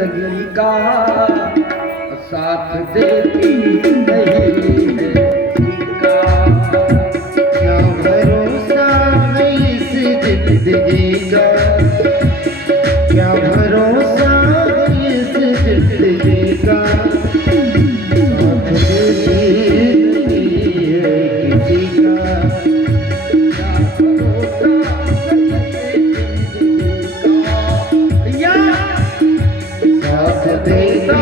जिंदगी का साथ देती नहीं है का। क्या भरोसा है इस जिंदगी का, क्या भरोसा है इस जिंदगी का। साथ देती नहीं है किसी का, क्या भरोसा है जिंदगी का। या साथ देती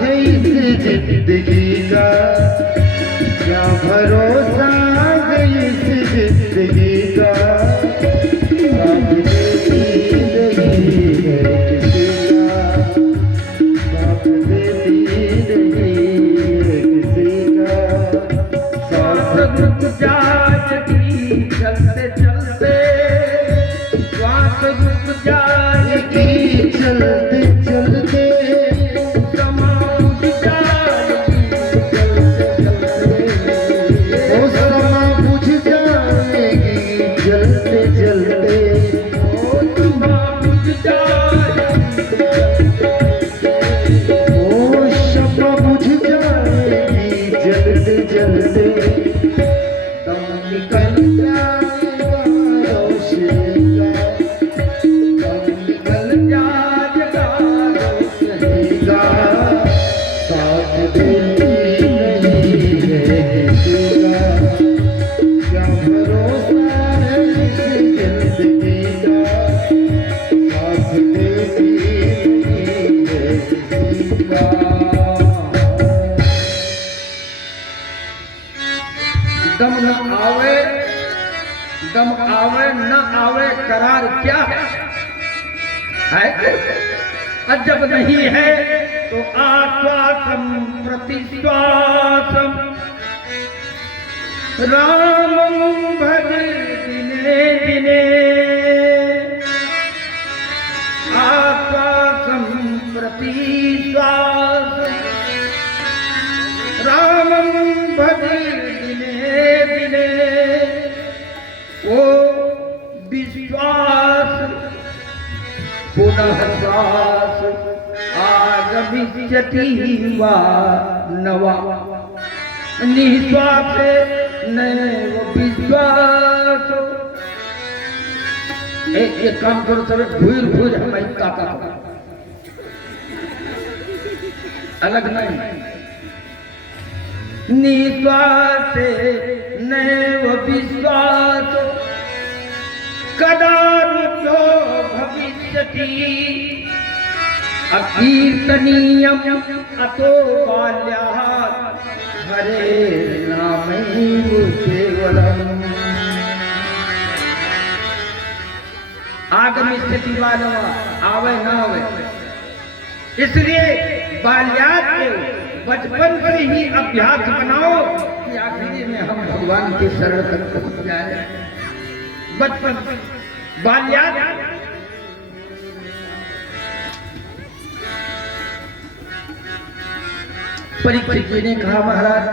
है इस जिंदगी का। क्या भरोसा है इस जिंदगी का। साथ देती नहीं है किसी का, साथ देती नहीं है किसी का। श्वास रुक जाएगी चलते चलते, श्वास रुक जाएगी चलते चलते समा बुझ जाएगी चलते चलते। ओ समा बुझ जाएगी जलते जलते। ओ समा बुझ जाएगी ओ शमा बुझ जाएगी जलते जलते। दम निकल जाएगा रोशनी का, दम निकल जाएगा रोशनी का। साथ देती नहीं है किसी का। क्या भरोसा है इस जिंदगी का। साथ देती नहीं है किसी का। दम न आवे, दम आवे न आवे करार क्या है? अजब नहीं है तो आश्वासम प्रतिश्वासम, रामं भज दिने दिने। आश्वासम प्रतिश्वासम, रामं भज दिने दिने। ओ विश्वास पुनः श्वास आगमिष्यति वा नवा। निःश्वास नैव विश्वास। एक काम करो सब भूल भूल हमारी काका अलग नहीं। निःश्वास नैव विश्वास, कदा रुद्धो भविष्यति। अकीर्तनीयम् अतो बाल्यात्, हरे नामैव केवलम्। आगमिष्यति वा न वा, आवे न आवे। इसलिए बाल्यात के बचपन से ही अभ्यास बनाओ कि आखिरी में हम भगवान के शरण तक पहुंच जाए। बचपन बाल्यात परीक्षित जी ने कहा, महाराज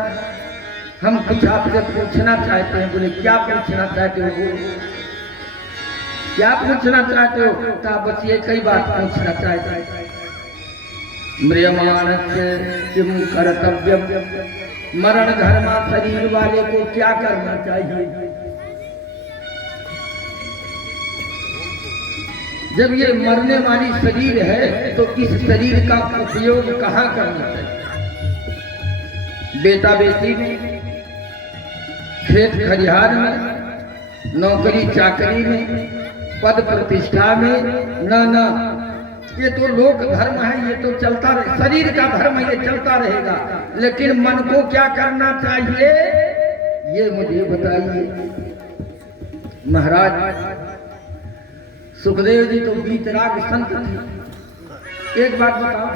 हम कुछ आपसे पूछना चाहते हैं। बोले क्या पूछना चाहते हो? क्या पूछना चाहते हो? कहा बस ये कई बात पूछना चाहते हैं। म्रियमाणस्य किम कर्तव्यम, मरण धर्मा शरीर वाले को क्या करना चाहिए? जब ये मरने वाली शरीर है तो इस शरीर का उपयोग कहाँ करना चाहिए? बेटा बेटी में, खेत खलिहान में, नौकरी चाकरी में, पद प्रतिष्ठा में? न, ये तो लोक धर्म है, ये तो चलता रहे। शरीर का धर्म ये चलता रहेगा, लेकिन मन को क्या करना चाहिए ये मुझे बताइए। महाराज सुखदेव जी तो वीतराग संत थे। एक बात बताओ,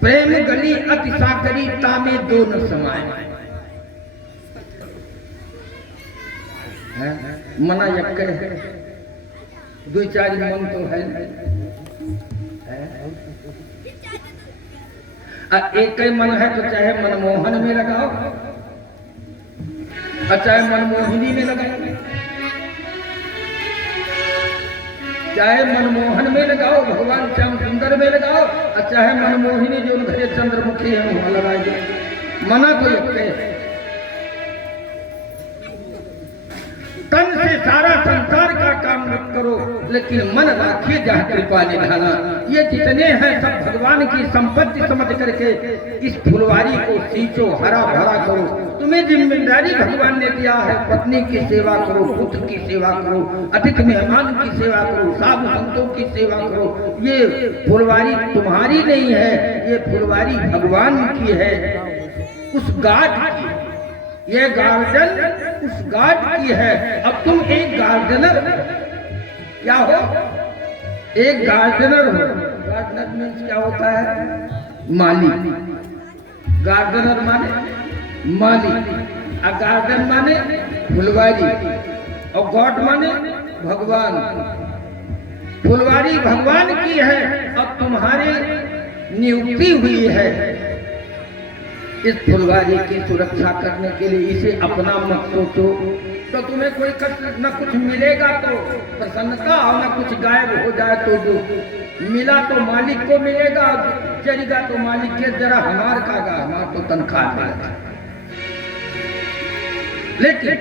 प्रेम गली अति साकरी तामे दो न समाये। मना यक्के है, दो चार मन तो है। एक ही मन है तो चाहे मनमोहन में लगाओ और चाहे मनमोहिनी में लगाओ। चाहे मनमोहन में लगाओ, भगवान श्याम सुंदर में लगाओ, और चाहे मनमोहिनी जो घरे चंद्रमुखी है वहां लगाइए, मना को लगते हैं। तन से सारा संसार का काम मत करो, लेकिन मन राखिए जहाँ कृपा निधाना। ये जितने हैं सब भगवान की संपत्ति समझ करके इस फुलवारी को सींचो, हरा भरा करो। तुम्हें जिम्मेदारी भगवान ने दिया है, पत्नी की सेवा करो, पुत्र की सेवा करो, अतिथि मेहमान की सेवा करो, साधु संतों की सेवा करो। ये फुलवारी तुम्हारी नहीं है, ये फुलवारी भगवान की है, उस गाठ की। ये गार्डन उस गार्ड की है। अब तुम एक गार्डनर क्या हो? एक गार्डनर हो। गार्डनर मीन्स क्या होता है? माली। गार्डनर माने माली, और गार्डन माने फुलवारी, और गॉड माने भगवान। फुलवारी भगवान की है, अब तुम्हारी नियुक्ति हुई है इस फुलवारी की सुरक्षा करने के लिए। इसे अपना मत सोचो, तो तुम्हें कोई कष्ट न कुछ मिलेगा तो प्रसन्नता, और न कुछ गायब हो जाए तो जो मिला तो मालिक को मिलेगा, चलेगा तो मालिक के जरा हमार खागा, हमार तो तनख्वाह मिलेगा। लेकिन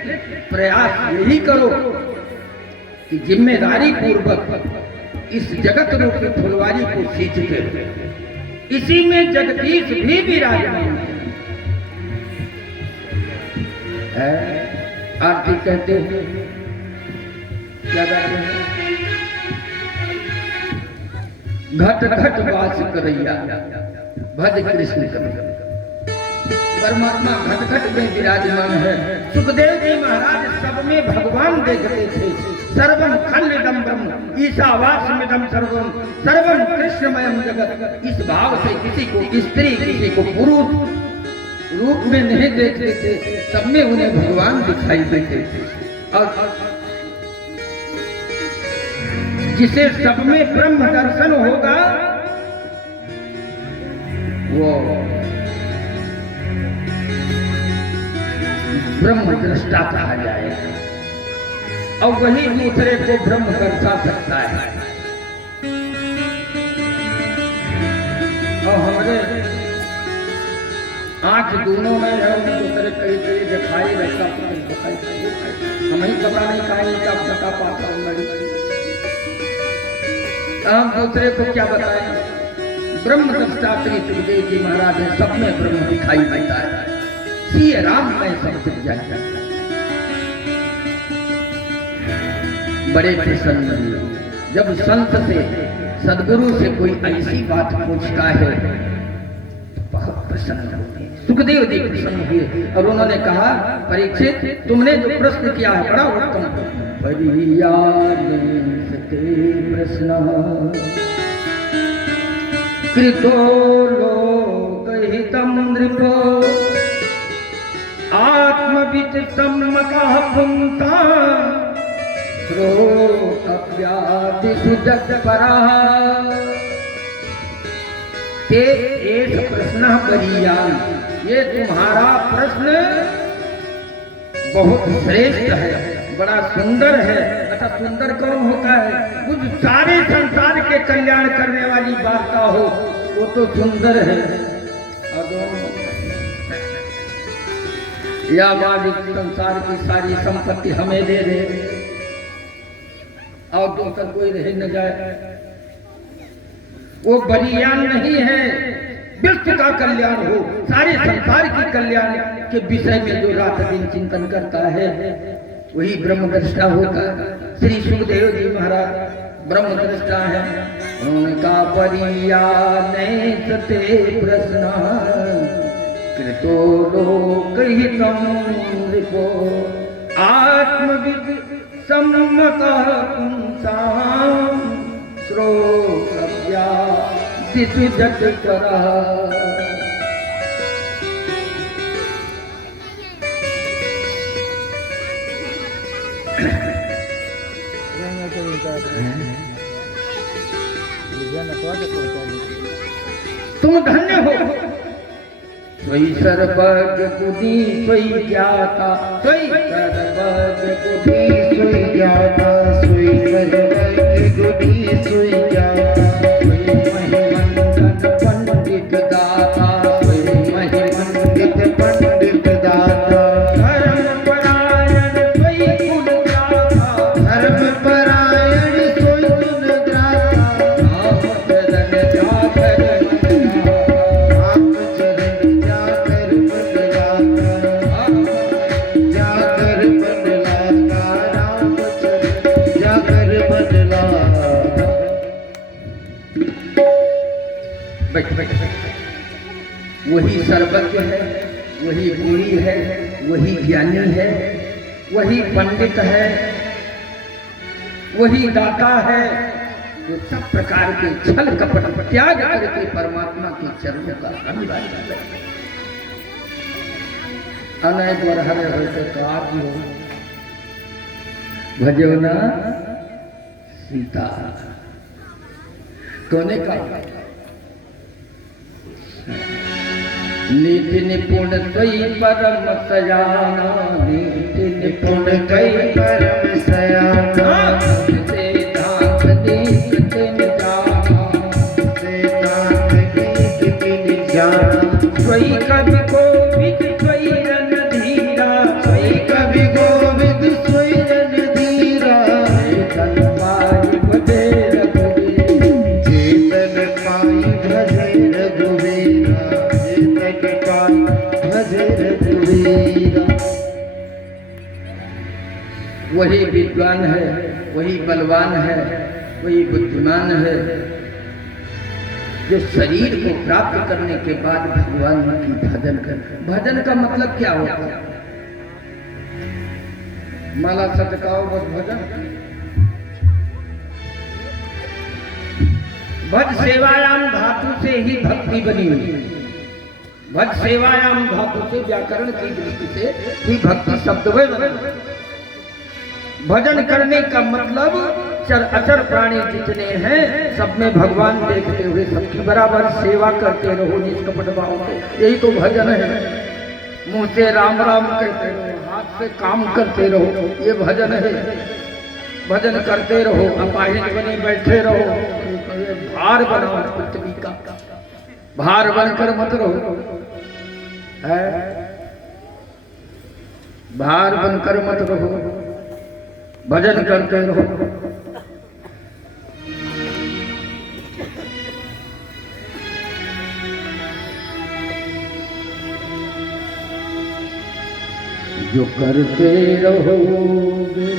प्रयास यही करो कि जिम्मेदारी पूर्वक इस जगत रूपी फुलवारी को सींचते, इसी में जगदीश भी विराजमान है। आरती कहते हैं, क्या कहते हैं? घट घट वास करैया भज कृष्ण कन्हैया। परमात्मा घट घट में विराजमान है। सुखदेव जी महाराज सब में भगवान देखते थे। सर्वम खल्लिदम ब्रह्म ईशावास्यमिदं सर्वम सर्वम कृष्णमयम जगत। इस भाव से किसी को स्त्री, किसी को पुरुष रूप में नहीं देखते थे, सब में उन्हें भगवान दिखाई देते थे। और जिसे सब में ब्रह्म दर्शन होगा वो ब्रह्म दृष्टा कहा जाएगा, और वही दूसरे को ब्रह्म दर्शा सकता है। और हमारे आंख दोनों में है, दूसरे कहीं कहीं दिखाई रहता, हम ही कपड़ा नहीं खाएंगे क्या बता पाता हम दूसरे को क्या बताएं? ब्रह्म दृष्टा श्री सुखदेव जी महाराज है, सब में ब्रह्म दिखाई देता है। श्री राम में सब दिख जाता है। बड़े प्रसन्न हुए जब संत से, सदगुरु से कोई ऐसी बात पूछता है, बहुत प्रसन्न होते हैं। सुखदेव जी प्रसन्न हुए और उन्होंने कहा, परीक्षित तुमने जो प्रश्न किया है बड़ा उत्तम। प्रश्न कृतो लोकहितं नृपो आत्मवित् सम्मतः पुंसां श्रोतव्यादिषु जगत्परः। एक प्रश्न करियान, ये तुम्हारा प्रश्न बहुत श्रेष्ठ है, बड़ा सुंदर है। अच्छा सुंदर कौन होता है? कुछ सारे संसार के कल्याण करने वाली वार्ता हो, वो तो सुंदर है। या मालिक संसार की सारी संपत्ति हमें दे दे और दूसरा कोई रह न जाए, वो बलियान नहीं है। विश्व का कल्याण हो, सारे संसार की कल्याण के विषय में जो रात दिन चिंतन करता है वही ब्रह्मदृष्टा होता है। श्री सुखदेव जी महाराज ब्रह्मदृष्टा है। उनका परियाने सते प्रश्न कृतो लोकहितं नृपो आत्मविद् सम्मतः पुंसां श्रोतव्या दिशु जगत्परः। तुम धन्य हो। सोई सर्वज्ञ बुद्धि सोई ज्ञाता, सोई सर्वज्ञ बुद्धि सोई ज्ञाता, सोई सर्वज्ञ बुद्धि वही सर्वज्ञ है, वही गुणी है, वही ज्ञानी है, वही पंडित है, वही दाता है, जो सब प्रकार के छल कपट त्याग करके परमात्मा के चरणों का अनुराग है। अनय पर हरे होते काज हो भजोना सीता कोने का नीति निपुण कई परम सयाना, नीति निपुण कई परम सयाना, सिद्धांत नीत तिन जाना, सिद्धांत नीत तिन जाना, सोई कवि गोविंद सोई रणधीरा, सोई कवि गोविंद सोई रणधीरा, चेतन पाई भजे रघुवीर, चेतन पाई भजे रघुवीरा, वही विद्वान है, वही बलवान है, वही बुद्धिमान है, जो शरीर को प्राप्त करने के बाद भगवान की भजन कर। भजन का मतलब क्या होता है? माला सटकाओ बस भजन। भज सेवायाम धातु से ही भक्ति बनी हुई। भज सेवायाम धातु से व्याकरण की दृष्टि से ही भक्ति शब्द में भजन करने का मतलब चर अचर प्राणी जितने हैं सब में भगवान देखते हुए सबकी बराबर सेवा करते रहो निष्कपट भाव से, यही तो भजन है। मुंह से राम राम कहते रहो, हाथ से काम करते रहो, ये भजन है। भजन करते रहो, अपाहिज बने बैठे रहो, भार बनाओ पृथ्वी का, भार बनकर मत रहो, है भार बनकर मत रहो, भजन करते रहो। जो करते रहोगे,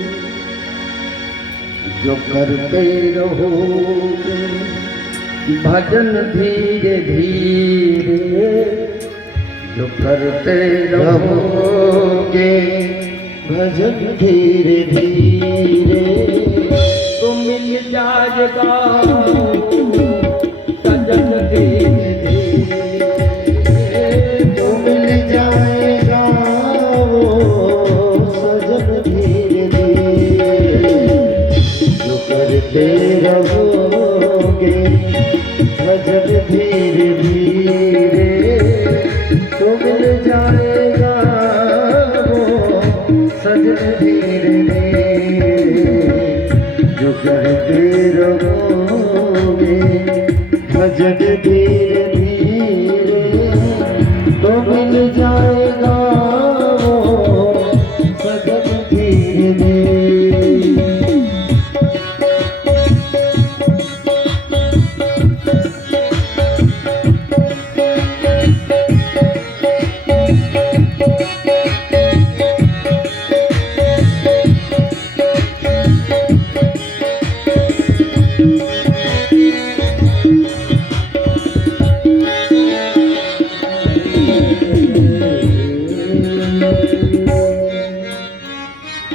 जो करते रहोगे भजन धीरे धीरे, जो करते रहोगे भजन धीरे धीरे, तो मिल जाएगा सजन धीरे धीरे, तो मिल जाएगा वो सजन धीरे धीरे, जो करते रहोगे भजन धीरे धीरे, तो मिल जाएगा वो सजन धीरे धीरे, जो करते रहोगे भजन धीरे धीरे, तो मिल जाएगा वो सजन धीरे धीरे।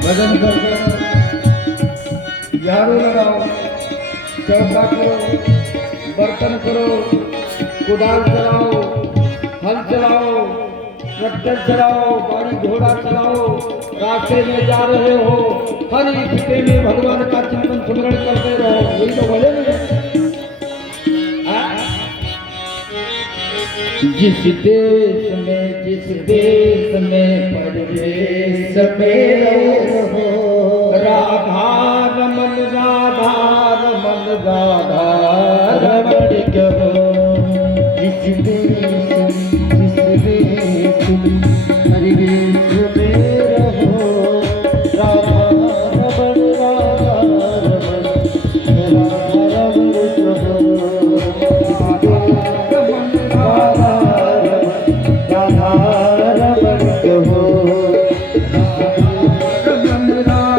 भजन करो, झाड़ू लगाओ, चौका करो, बर्तन करो, कुदाल चलाओ, हल चलाओ, ट्रैक्टर चलाओ, गाड़ी घोड़ा चलाओ, रास्ते में जा रहे हो, हर स्थिति में भगवान का चिंतन स्मरण करते रहो, यही तो भजन है। जिस देश में परदेश में रहो, राधा रमन राधा रमन राधा रमन कहो। जिस देश परिवेश में रहो, राधा रमन राधा रमन राधा रमन कहो। राधा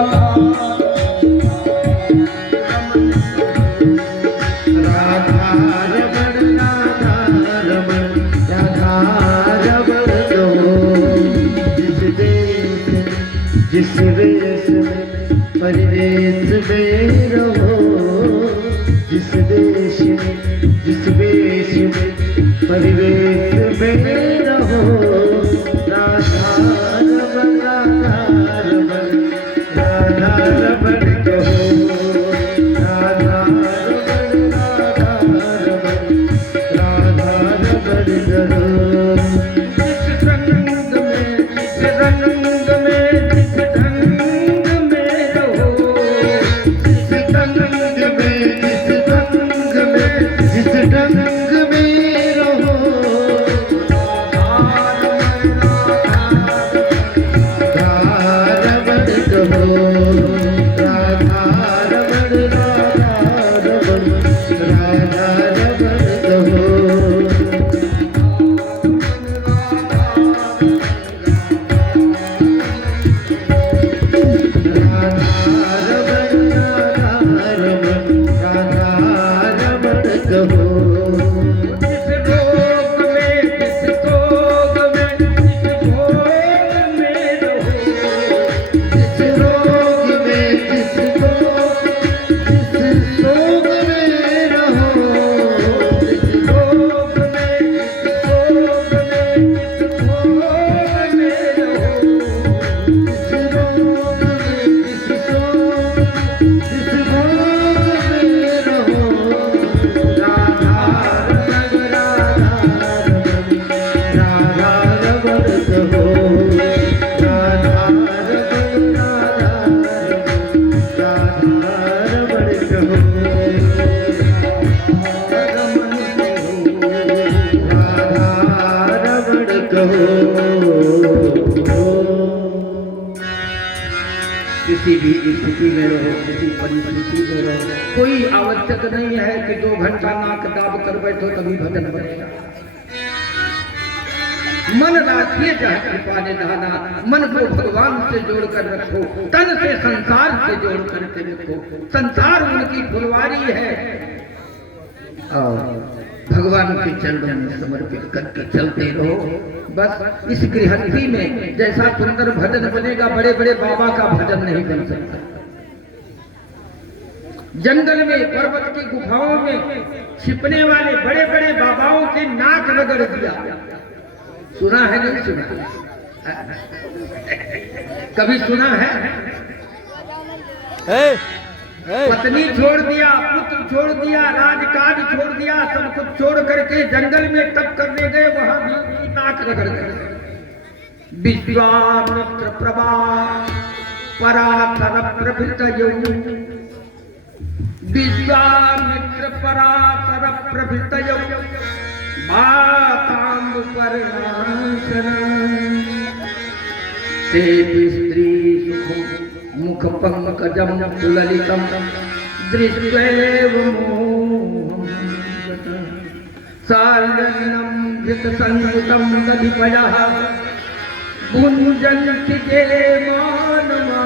कहो, राधा रमण कहो। किसी भी स्थिति में रहो, किसी परिस्थिति में रहो, कोई आवश्यक नहीं है कि 2 घंटा नाक दाब कर बैठो तभी भजन बनेगा। मन राखिए जहाँ कृपा निधाना, मन को भगवान से जोड़ कर रखो, तन से संसार से जोड़ करके रखो। संसार उनकी फुलवारी है और भगवान के चरणों में समर्पित करके चलते रहो। बस इस गृहस्थी में जैसा सुंदर भजन बनेगा, बड़े बड़े बाबा का भजन नहीं बन सकता। जंगल में, पर्वत की गुफाओं में छिपने वाले बड़े बड़े बाबाओं के नाक रगड़ दिया, सुना है नहीं सुना? कभी सुना है? पत्नी छोड़ दिया, पुत्र छोड़ दिया, राजकाज छोड़ दिया, सब कुछ छोड़ करके जंगल में तप करने गए, वहां भी नाक रगड़ गए। विश्वामित्र प्रभा पराशर प्रभृतयो, विश्वामित्र पराशर प्रभृतयो ते स्त्री सुखम मुख पंकजम ललितम दृष्ट्वैव मोहं साल्यन्नं धृत संयुतं दधिपयः भुञ्जन्ति ते मानवा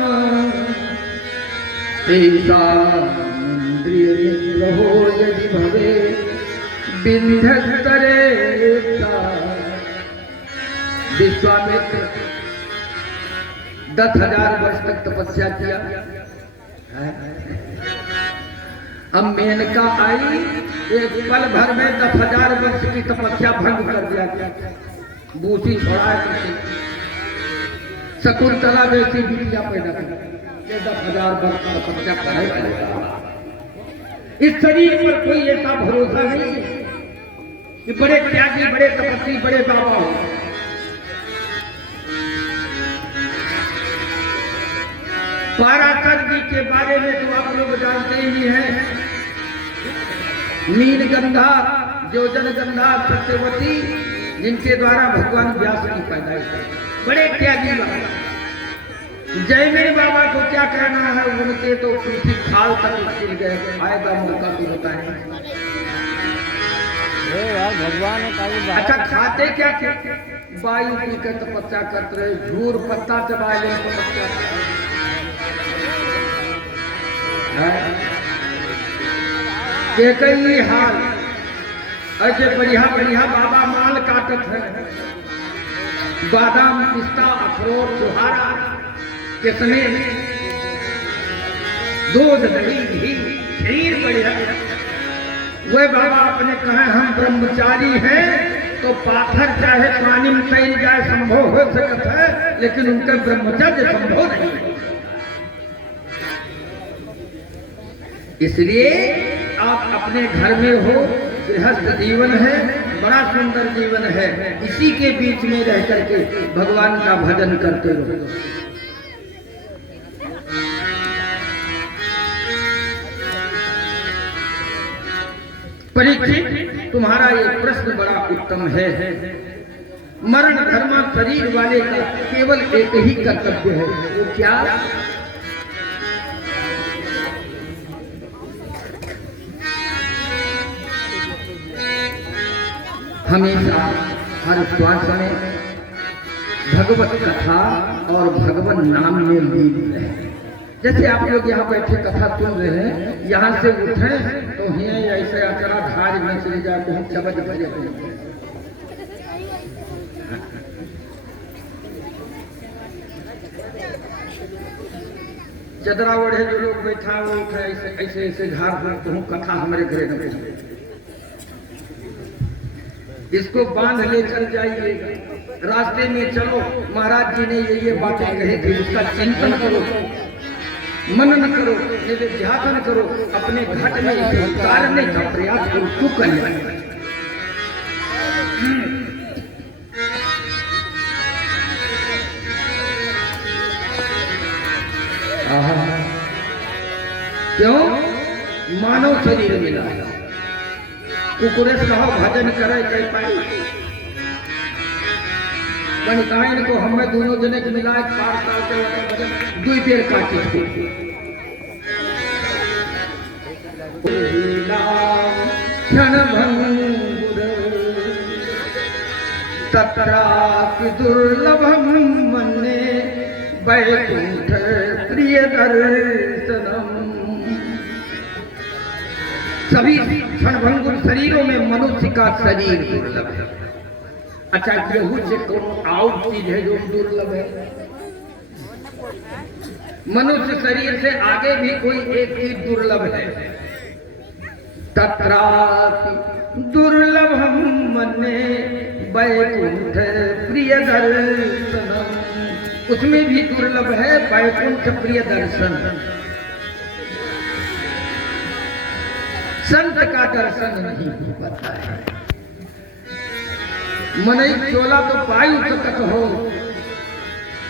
तेषामिन्द्रियनिग्रहो यदि भवेत् विंध्यस्तरे। विश्वामित्र 10,000 वर्ष तक तपस्या किया। अब मेनका आई, एक पल भर में 10,000 वर्ष की तपस्या भंग कर दिया गया। बूटी छोड़ा शकुंतला जैसी बिटिया पैदा कर, ये 10,000 वर्ष तपस्या करेगा। इस शरीर पर कोई ऐसा भरोसा नहीं है कि बड़े त्यागी, बड़े तपस्वी, बड़े बाबा हो। पराशर जी के बारे में तो आप लोग जानते ही हैं। नीलगंधा, योजनगंधा, सत्यवती, जिनके द्वारा भगवान व्यास की पैदाइश है, बड़े त्यागी बाबा। जैमिनी बाबा को क्या कहना है, उनके तो पीठी खाल तक उछल गए। आएगा मौका तो बताएं। भगवान अच्छा, खाते क्या थे? वायु पी कर तपस्या करते रहे, झूर पत्ता चबाए गए तपस्या। कई हाल ऐसे बढ़िया बढ़िया बाबा माल काटत है, बादाम, पिस्ता, अखरोट, छुहारा, किशमिश, दूध, दही, घी, खीर बढ़िया। वे बाबा अपने कहे हम ब्रह्मचारी हैं तो पाथर चाहे पानी में तैर जाए संभव हो सकता है, लेकिन उनके ब्रह्मचर्य संभव नहीं है। इसलिए आप अपने घर में हो, गृहस्थ जीवन है, बड़ा सुंदर जीवन है, इसी के बीच में रह करके भगवान का भजन करते रहो। परीक्षित, तुम्हारा ये प्रश्न बड़ा उत्तम है। मरण धर्मा शरीर वाले का केवल एक ही कर्तव्य है, वो क्या? हमेशा हर श्वास में भगवत कथा और भगवत नाम में लीन रहे। जैसे आप लोग यहाँ बैठे कथा सुन रहे हैं, यहाँ से उठे तो हिये ऐसे अचरा धार में चले जाए तो हम चबज बजे चदरा ओढ़े जो लोग बैठा वो उठे ऐसे ऐसे ऐसे झाड़ तो हूँ कथा हमारे घरे न बैठे। इसको बांध लेकर जाइएगा, रास्ते में चलो, महाराज जी ने ये बातें कही थी, उसका चिंतन करो, मनन करो, निधिध्यासन करो, अपने घट में इसे उतारने का प्रयास करो, तू कर। क्यों? मानव शरीर मिला। कुकुरे कहो भजन करे कह पाई, वनिताइन को हमें दोनों जने के मिला पार करते भजन दुई बेर काटी क्षण भंगुर तत्रापि दुर्लभम मन्ये वैकुंठ प्रिय दर्शनम। सभी क्षणभंगुर शरीरों में मनुष्य का शरीर दुर्लभ है। अच्छा, गेहूं से कौन आउट चीज है जो दुर्लभ है? मनुष्य शरीर से आगे भी कोई एक चीज दुर्लभ है। तत्रापि दुर्लभम मन्ये वैकुंठ प्रिय दर्शनम। उसमें भी दुर्लभ है वैकुंठ प्रिय दर्शन। संत का दर्शन नहीं हो पाता है। मनई चोला तो पायु सकत हो,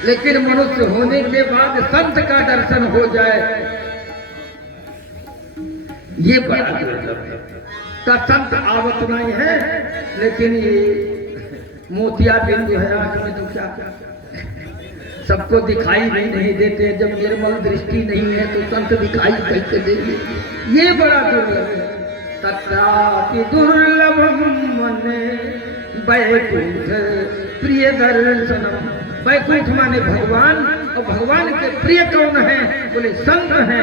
लेकिन मनुष्य होने के बाद संत का दर्शन हो जाए, ये बड़ा दुर्लभ है। तो संत आवत नहीं है, लेकिन ये मोतिया बिंदु है आंख में तो क्या सबको दिखाई भी नहीं देते। जब निर्मल दृष्टि नहीं है तो संत दिखाई कैसे देंगे? ये बड़ा दुर्लभ है। तत्रापि दुर्लभम मन्ये वैकुंठ प्रिय दर्शनम। वैकुंठ माने भगवान, और भगवान के प्रिय कौन है? बोले संत है।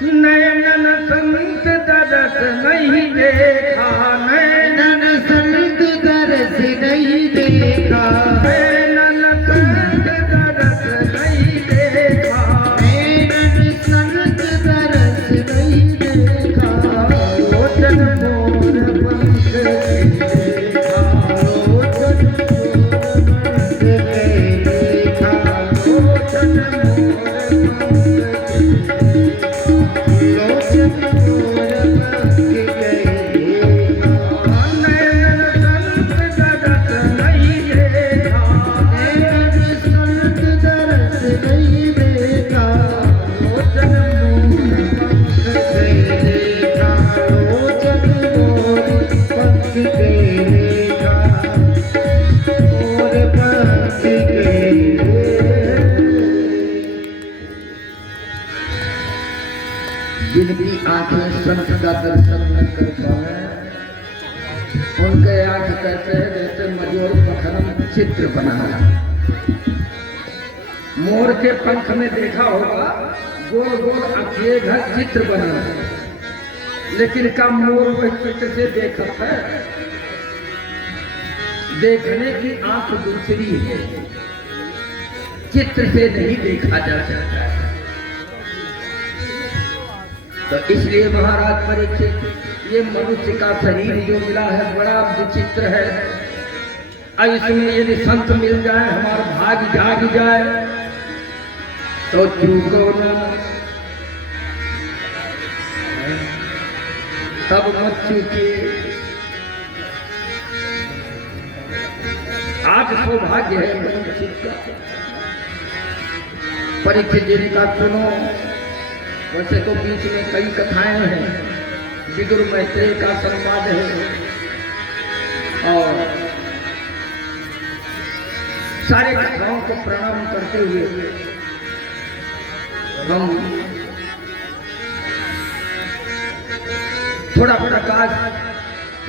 नैनन संत दरस नहीं देखा, नैनन संत दरस नहीं देखा, नैनन संत दरस नहीं देखा, नैनन संत दरस नहीं देखा। लोचन मोर पंख देखा, लोचन मोर देखा, लोचन जिनकी आंखें संत का दर्शन न कर पाए, उनके आंख कहते हैं जैसे मजोर पत्थरम चित्र बनाया। मोर के पंख में देखा होगा गोल गोल आंखें घर चित्र बना, लेकिन का मोर वह चित्र से देखा है। देखने की आंख दूसरी है, चित्र से नहीं देखा जा सकता है। तो इसलिए महाराज परीक्षित, ये मनुष्य का शरीर जो मिला है बड़ा विचित्र है। अब इसमें यदि संत मिल जाए, हमारा भाग जाग जाए, तो चूको न, तब मत चूकिए। आज सौभाग्य है मनुष्य का। परीक्षित जी का सुनो। वैसे तो बीच में कई कथाएं हैं, विदुर मैत्रेय का संवाद है, और सारे कथाओं को प्रणाम करते हुए हम थोड़ा प्रकाश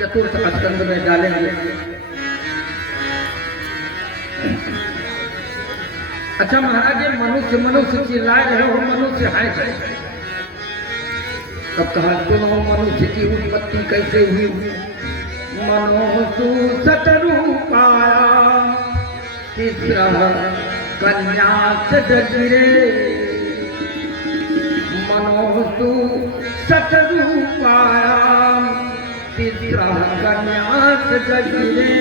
चतुर्थ स्कंद में डालेंगे। अच्छा महाराज, ये मनुष्य चिल्लाए रहे हो, मनुष्य है। तब कहा सुनो मनुष्य की उत्पत्ति कैसे हुई। मनोसु सतरूपाया तीसरा कन्या सजगिरे। मनोसु सतरूपाया तीसरा कन्या सजगिरे।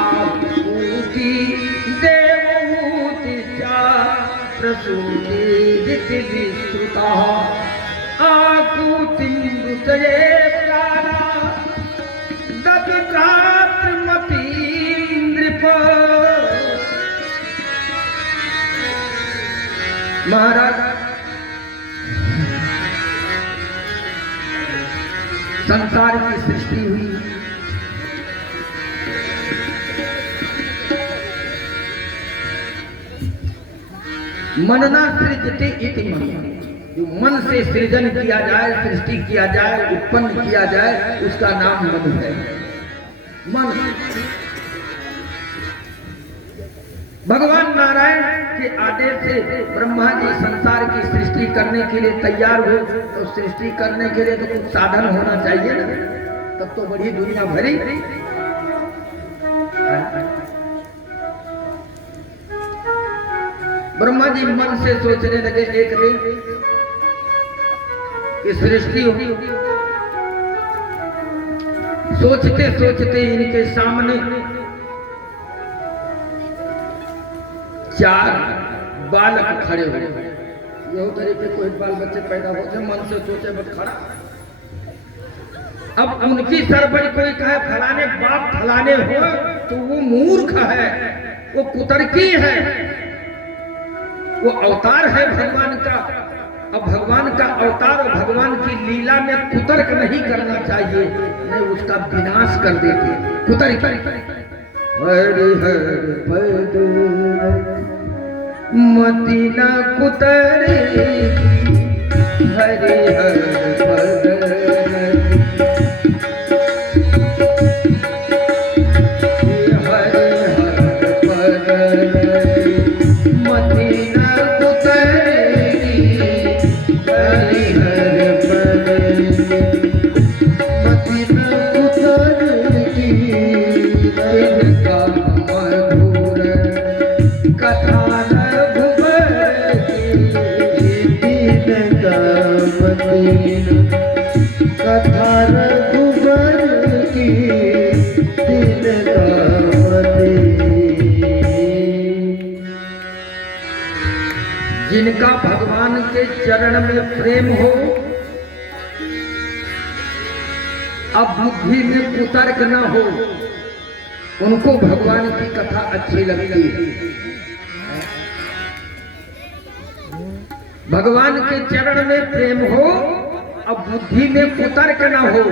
आपूति देवहूति चा प्रसूति रीति विस्तृता। आकुति मृतये प्राणा दत्तात्रमती नृप। महाराज संसार की सृष्टि हुई। मनना सृजते इति मन, जो मन से सृजन किया जाए, सृष्टि किया जाए, उत्पन्न किया जाए, उसका नाम मन है। मन भगवान नारायण के आदेश से ब्रह्मा जी संसार की सृष्टि करने के लिए तैयार हुए। तो सृष्टि करने के लिए तो कुछ साधन होना चाहिए ना, तब तो बड़ी दुनिया भरी। ब्रह्मा जी मन से सोचने लगे एक दिन कि सृष्टि होगी। सोचते सोचते इनके सामने 4 बालक खड़े हुए। यही तरीके कोई बाल बच्चे पैदा होते मन से सोचे बट खड़ा। अब उनकी सरबड़ी कोई कहे फलाने बाप फलाने हो तो वो मूर्ख है, वो कुतर्की है, वो अवतार है भगवान का। अब भगवान का अवतार और भगवान की लीला में कुतर्क नहीं करना चाहिए, नहीं उसका विनाश कर देते कुतर्क। हरि हरि पद मति न कुतरे, हरि हरि पद जिनका भगवान के चरण में प्रेम हो, अब बुद्धि में कुतर्क न हो, उनको भगवान की कथा अच्छी लगती है। भगवान के चरण में प्रेम हो, अब बुद्धि में कुतर्क न हो,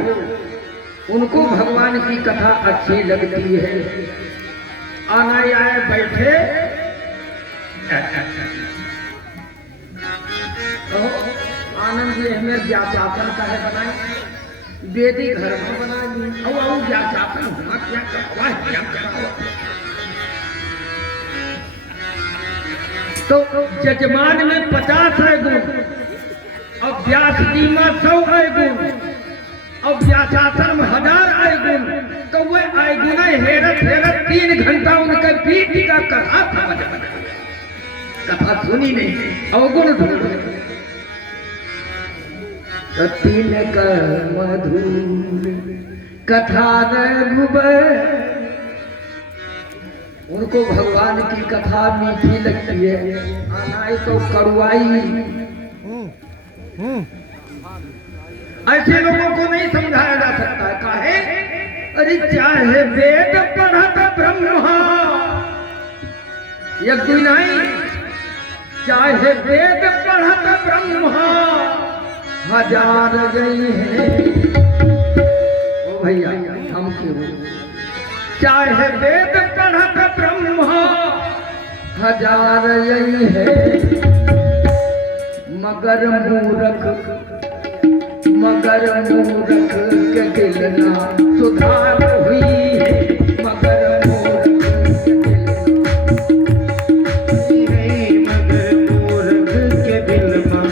उनको भगवान की कथा अच्छी लगती है। आना आए बैठे आनंद जी हमें व्याचापन का है बनाए, वेदी घर में बनाए और व्याचापन हुआ क्या करवा है। तो जजमान में 50 है गुण, अब व्यास जी में 100 है गुण, अब व्याचासन में 1000 है गुण। तो वे आय गुना हेरत हेरत 3 घंटा उनके पीठ का कथा था, कथा सुनी नहीं, अवगुण ढूंढ। 3 कर मधुर कथा रघुबर, उनको भगवान की कथा मीठी लगती है। आनाई तो कड़ुआई। ऐसे लोगों को नहीं समझाया जा सकता है। काहे? अरे चाहे वेद पढ़त ब्रह्मा, एक दिन नहीं, चाहे वेद पढ़त ब्रह्मा 1000 गई है। ओ भैया हम क्यों? चाहे वेद पढ़त ब्रह्मा 1000 यही है, मगर मूर्ख के दिल ना सुधार हुई है। मगर मूर्ख के दिल में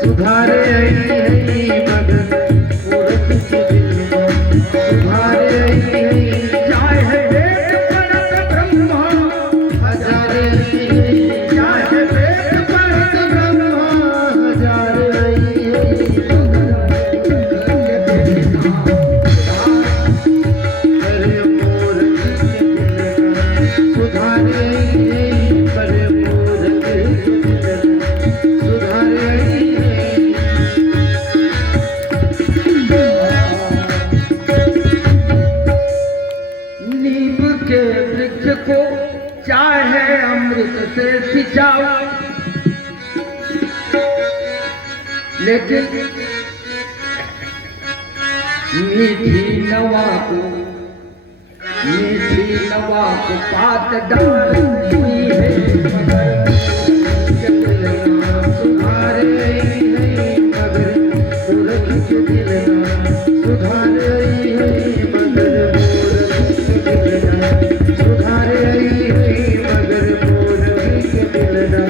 सुधार मीठी नवा को पात डाली है मगर सुधार रही है मगर मूर्ख के दिल ना सुधार रही है मगर मूर्ख के दिल ना सुधार रही है मगर मूर्ख के दिल ना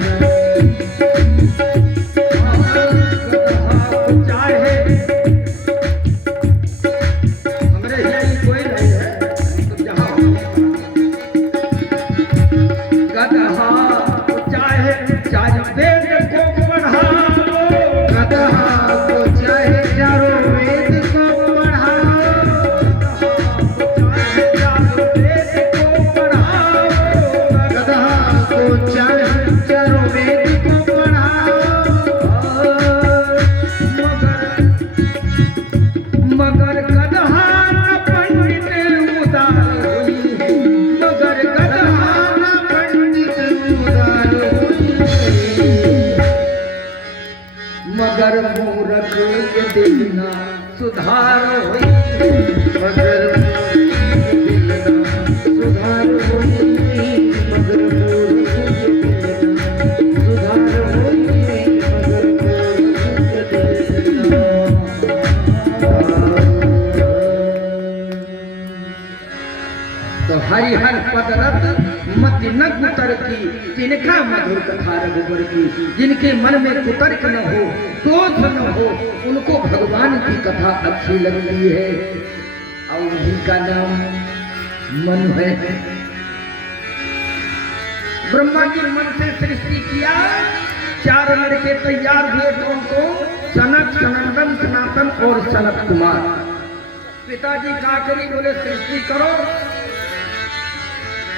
मगर मूर्ख के दिल ना सुधार होई मगर सुधार होई मगर मूर्ख के दिल ना सुधार होई मगर मूर्ख के दिल तो हरिहर पदरत मति न कुतर की तिनका मधुर कथा रघुबर की जिनके मन में कुतर्क न हो क्रोध न हो उनको भगवान की कथा अच्छी लगती है और उनका नाम मन है। ब्रह्मा जी मन से सृष्टि किया, 4 लड़के तैयार हुए, कौन कौन? सनक, सनंदन, सनातन और सनत कुमार। पिताजी का करी बोले सृष्टि करो।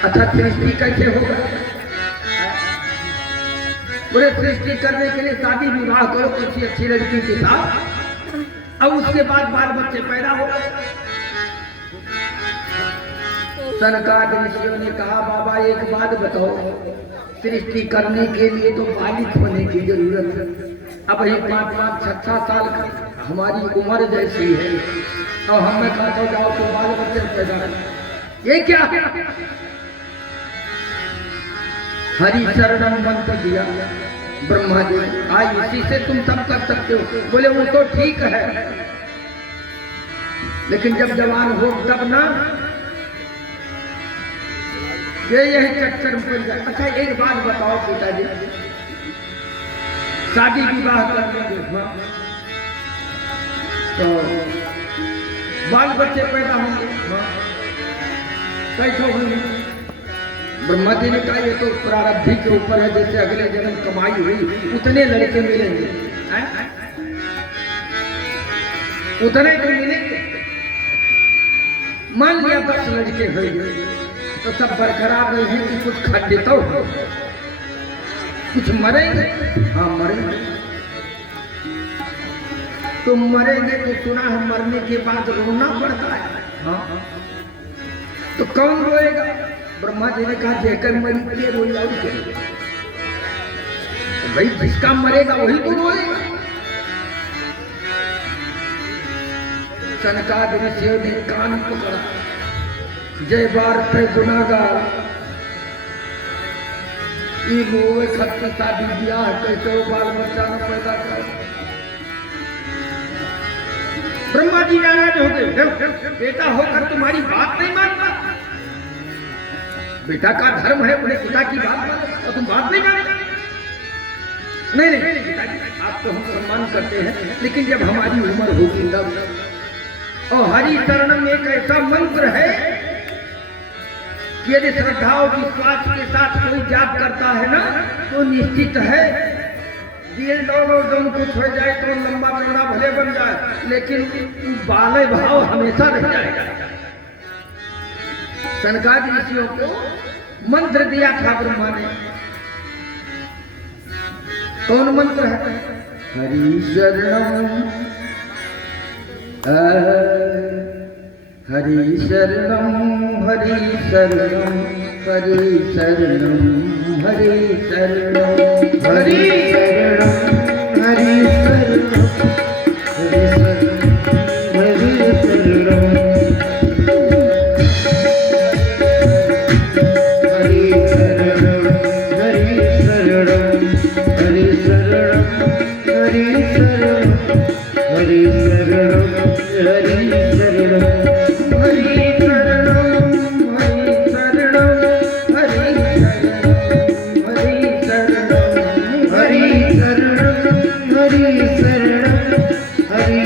अच्छा सृष्टि कैसे होगा? बोले सृष्टि करने के लिए शादी विवाह करो किसी अच्छी लड़की के साथ और उसके बाद बाल बच्चे पैदा हो। सनकादिक ऋषियों ने कहा बाबा एक बात बताओ, सृष्टि करने के लिए तो बालिक होने की जरूरत है। अब ये 5-5, 6-6 साल का हमारी उम्र जैसी है और हमें कहा तो जाओ तो बाल बच्चे पैदा कर। ये क्या हरि शरणम मंत्र दिया ब्रह्मा जी, आज इसी से तुम सब कर सकते हो। बोले वो तो ठीक है लेकिन जब जवान हो तब ना, यही चक्कर में पड़ जाए। अच्छा एक बात बताओ पिताजी, शादी विवाह करने तो बाल बच्चे पैदा होंगे कैसे होंगे? ब्रह्मा जी ने कहा ये तो प्रारब्धि के ऊपर है, जैसे अगले जन्म कमाई हुई उतने लड़के मिलेंगे, उतने तो मिलेंगे। मान लिया 10 लड़के हुए तो सब बरकरार रहे हैं कि कुछ खंडित हो, कुछ मरेंगे। हाँ मरेंगे। तो मरेंगे तो सुना है मरने के बाद रोना पड़ता है। हाँ तो कौन रोएगा? ब्रह्मा जी ने कहा जेकर मरी के रोई और के भाई जिसका मरेगा वही तो रोएगा। सनकादिक ऋषियों ने कान पकड़ा, जय भारत गुनागार रोए खत्म शादी ब्याह कैसे हो बाल बच्चा न पैदा कर। ब्रह्मा जी नाराज हो गए, बेटा होकर तुम्हारी बात नहीं मानता। बेटा का धर्म है अपने पिता की बात मानो और तुम बात नहीं मानते। नहीं नहीं पिताजी आप तो हम सम्मान करते हैं लेकिन जब हमारी उम्र होगी तब। और हरि शरणम एक ऐसा मंत्र है कि यदि श्रद्धा और विश्वास के साथ कोई जाप करता है ना तो निश्चित है दिल डोल कुछ हो जाए तो लंबा चौड़ा भले बन जाए लेकिन बाले भाव हमेशा रह जाएगा। सनकादिक ऋषियों को मंत्र दिया था ब्रह्मा ने। कौन मंत्र है? हरि शरणम हरि शरणम हरि शरणम हरि शरणम हरि शरणम हरि शरणम हरि शरणम हरि शरणम हरि शरणम शरणम हरि शरणम हरि शरणम हरि शरणम हरि शरणम हरि शरणम हरि शरणम हरि शरणम हरि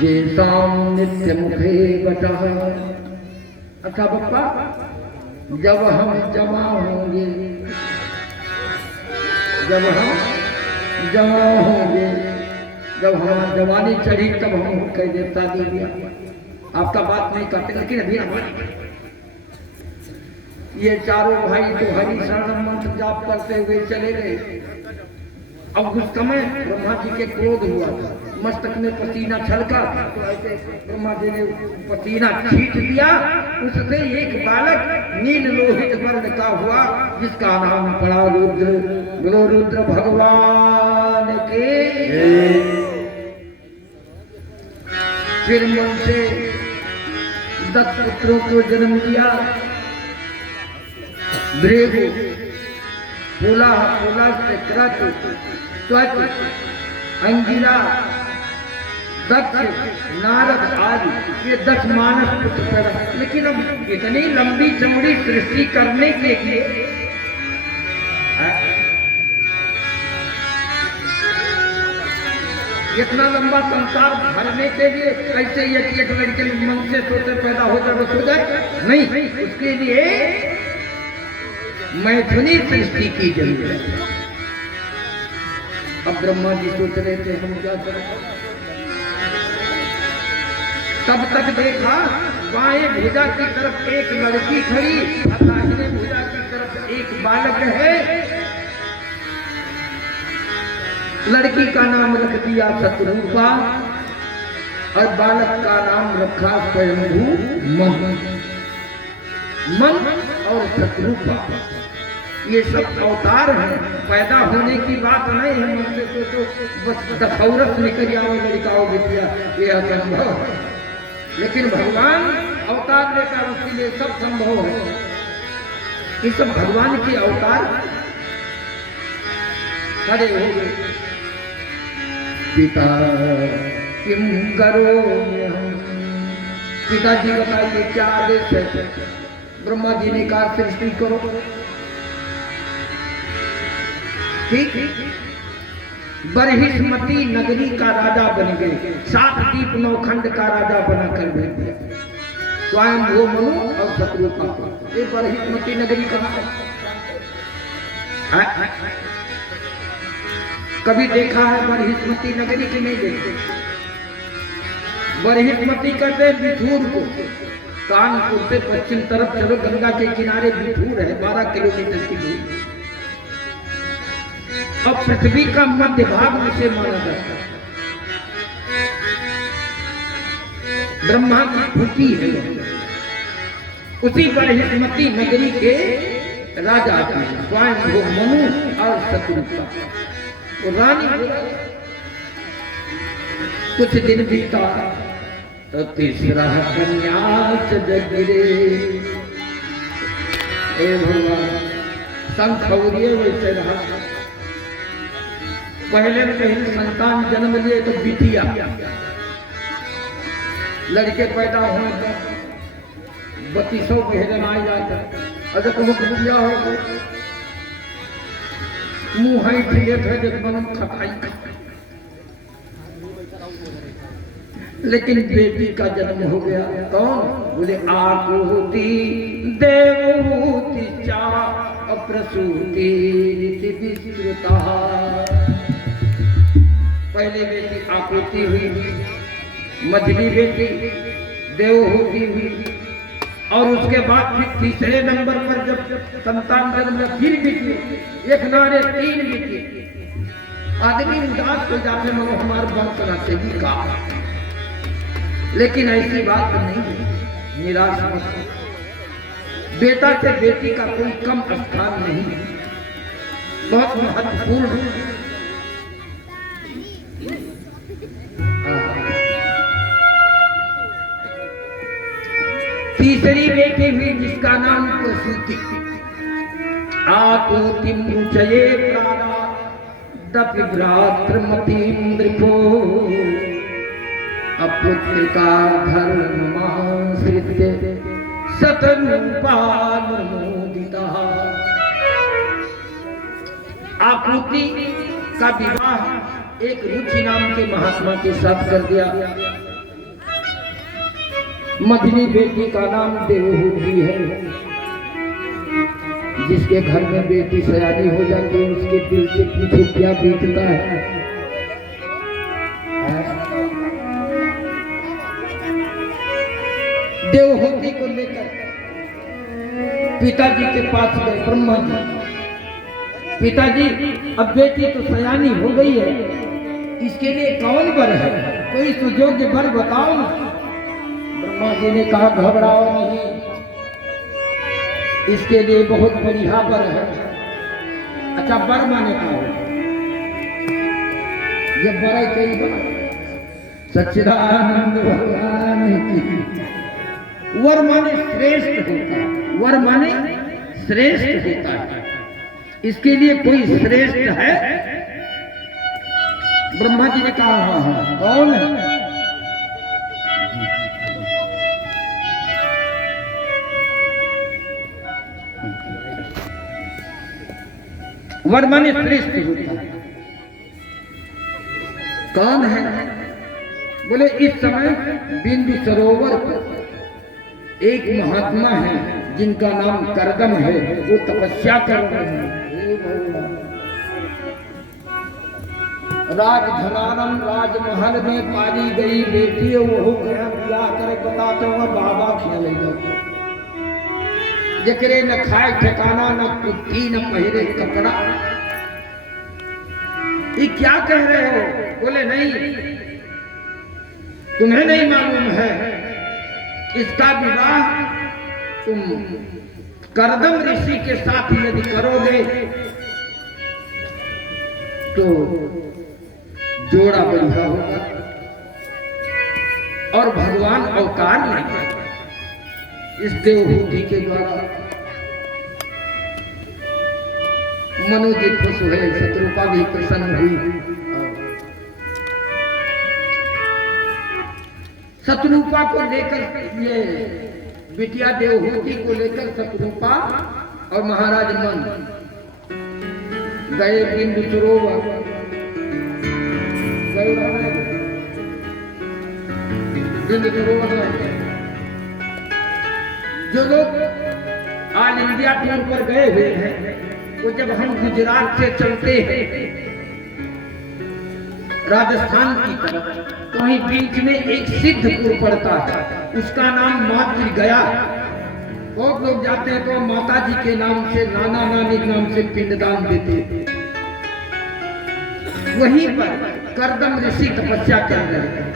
येषां नित्यमुखे वचः। अच्छा बप्पा, जब हम जमा होंगे, जब हम जमा होंगे, जब हमारी जवानी चढ़ी तब हम कह देवता दे दिया। आपका बात नहीं करते, लेकिन अभी हमारे ये चारों भाई तो हरि शरण मंत्र जाप करते हुए चले गए। अब उस समय ब्रह्मा जी के क्रोध हुआ था, मस्तक में पसीना छलका, तो ऐसे ब्रह्मा जी ने पसीना छींट दिया। उससे एक बालक नील लोहित वर्ण का हुआ, जिसका नाम पड़ा रुद्र। बोलो रुद्र भगवान के। फिर मन से 10 पुत्रों को जन्म दिया। भृगु, पुला, त्वच, अंगिरा, दक्ष, नारद आदि ये 10 मानस पुत्र पैदा। लेकिन अब इतनी लंबी चौड़ी सृष्टि करने के लिए इतना लंबा संसार भरने के लिए ऐसे एक लड़के मन से सोते पैदा हो जाए बस हो जाए नहीं, उसके लिए मैथुनी सृष्टि की जरूरत है। अब ब्रह्मा जी सोच रहे थे हम क्या करें। तब तक देखा बाएं भुजा की तरफ एक लड़की खड़ी, दाहिने भुजा की तरफ एक बालक है। लड़की का नाम रख दिया शत्रुपा और बालक का नाम रखा स्वयंभू मन और शत्रुपा। ये सब अवतार हैं, पैदा होने की बात नहीं है। मन से तो बस दफौरत निकल जाओ लड़काओ बिटिया, ये असंभव है। लेकिन भगवान अवतार लेकर उसके लिए सब संभव है। ये सब भगवान के अवतार खड़े हो गए। पिता किम करो, पिताजी बताइए क्या आदेश है। ब्रह्मा जी ने कहा सृष्टि करो। ठीक, बरहिष्मती नगरी का राजा बन गए, 7 दीप 9 खंड का राजा बनाकर भेज दिया। स्वयं वो मनु और शत्रुपा को। ये बरहिष्मती नगरी कहाँ है? कभी देखा है बरहिष्मती नगरी की? नहीं देखते। बरहिष्मती कहते हैं बिठूर को। कानपुर से पश्चिम तरफ चलो, गंगा के किनारे बिठूर है, 12 किलोमीटर की दूरी। और पृथ्वी का मध्य भाग उसे माना जाता है। ब्रह्मा की भूति है। उसी बरहिष्मती नगरी के राजा थे स्वयं वो मनु और शत्रुपा। वो रानी कुछ दिन बीता तो तीसरा कन्यास जगिरे। हे भगवान, शंखौर्य वैसे रहा। पहले संतान जन्म लिए तो बिटिया, लड़के पैदा होने पर 3200 भेजन आ जाता। अगर तुम बिटिया हो मुंह है ठिए थे जब मन खटाई। लेकिन बेटी का जन्म हो गया। कौन? बोले आकुति देवहूति चा अप्रसूति विस्तृता। पहले बेटी आकृति हुई, मझली बेटी देवहूति हुई और उसके बाद फिर तीसरे नंबर पर जब संतान जन्म में फिर बेटी, एक नारे 3 बेटी। आदमी उदास हो जाते मनो हमारे वंश से भी कहा, लेकिन ऐसी बात नहीं है। निराश मत हो, बेटा से बेटी का कोई कम स्थान नहीं है, बहुत महत्वपूर्ण है। तीसरी बेटी हुई जिसका नाम प्रसूति। आकुतिम रुचये प्राणा दपि भ्रातृमतीन्द्रिपो अपुत्रिका धर्ममाश्रित्य शतरूपा नमोदिता। आकृति का विवाह एक रुचि नाम के महात्मा के साथ कर दिया। मझली बेटी का नाम देवहूति है। जिसके घर में बेटी सयानी हो जाती है उसके दिल से पूछो क्या बीतता है। देवहूति को लेकर पिताजी के पास गए ब्रह्मा जी। पिताजी अब बेटी तो सयानी हो गई है, इसके लिए कौन वर है, कोई सुयोग्य वर बताओ ना। ब्रह्मा जी ने कहा घबराओ नहीं, इसके लिए बहुत बढ़िया वर है। अच्छा वर माने का हो, ये वर कई बार सच्चिदानंद भगवान की। वर माने श्रेष्ठ होता है, वर माने श्रेष्ठ होता है। इसके लिए कोई श्रेष्ठ है? ब्रह्मा जी ने कहा हाँ हाँ, कौन है? वर माने श्रेष्ठ होता है। कौन है? बोले इस समय बिंदु सरोवर पर एक महात्मा है जिनका नाम करदम है, वो तपस्या कर रहे हैं। राजधनानम राजमहल में पाली गई बेटी वो हो गया ब्याह करे बता तो वह बाबा खेले जकरे न खाए ठिकाना न कुत्ती न पहिरे कपड़ा। ये क्या कह रहे हो? बोले नहीं, तुम्हें नहीं मालूम है, इसका विवाह तुम करदम ऋषि के साथ यदि करोगे तो जोड़ा बढ़िया होगा और भगवान अवतार लेंगे इस देवहूति के द्वारा। मनु जी खुश हुए, शत्रुपा भी प्रसन्न हुई। शत्रुपा को लेकर ये बिटिया देवहूति को लेकर शत्रुपा और महाराज मन गए बिंदु सरोवर। बिंदु सरोवर जो लोग ऑल इंडिया टूर पर गए हुए हैं, तो जब हम गुजरात से चलते हैं राजस्थान की तरफ, तो वहीं बीच में एक सिद्धपुर पड़ता है, उसका नाम मातृ गया। बहुत लोग जाते हैं तो माता जी के नाम से, नाना नानी के नाम से पिंडदान देते हैं। वहीं पर करदम ऋषि तपस्या कर रहे हैं।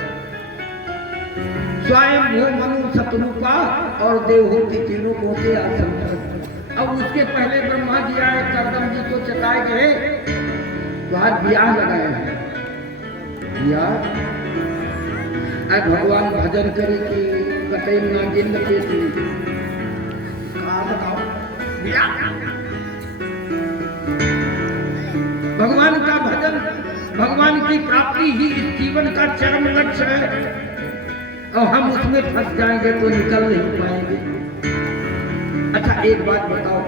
स्वयं भू मनु शत्रुपा और देवहूति तीनों पहुंचे आश्रम पर। अब उसके पहले ब्रह्मा जी आए, करदम जी को चटाए गए, बाहर ब्याह लगाया है। भगवान भजन करे कि कतई नागिन के भगवान का भजन, भगवान की प्राप्ति ही इस जीवन का चरम लक्ष्य है, और हम उसमें फंस जाएंगे तो निकल नहीं पाएंगे। अच्छा एक बात बताओ,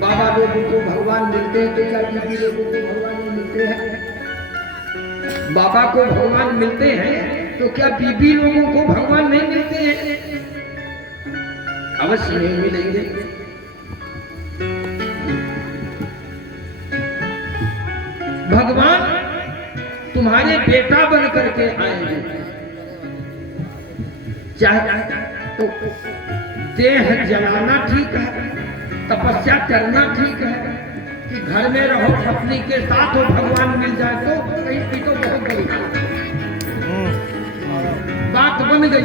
बाबा लोगों को भगवान मिलते हैं तो क्या बीबी लोगों को भगवान नहीं मिलते हैं? बाबा को भगवान मिलते हैं तो क्या बीबी लोगों को भगवान नहीं मिलते हैं? अवश्य नहीं मिलेंगे। भगवान तुम्हारे बेटा बन करके आएंगे, चाहे तो देह जलाना ठीक है, तपस्या करना ठीक है, कि घर में रहो पत्नी के साथ हो भगवान मिल जाए तो कहीं की तो बहुत बड़ी बात बन गई।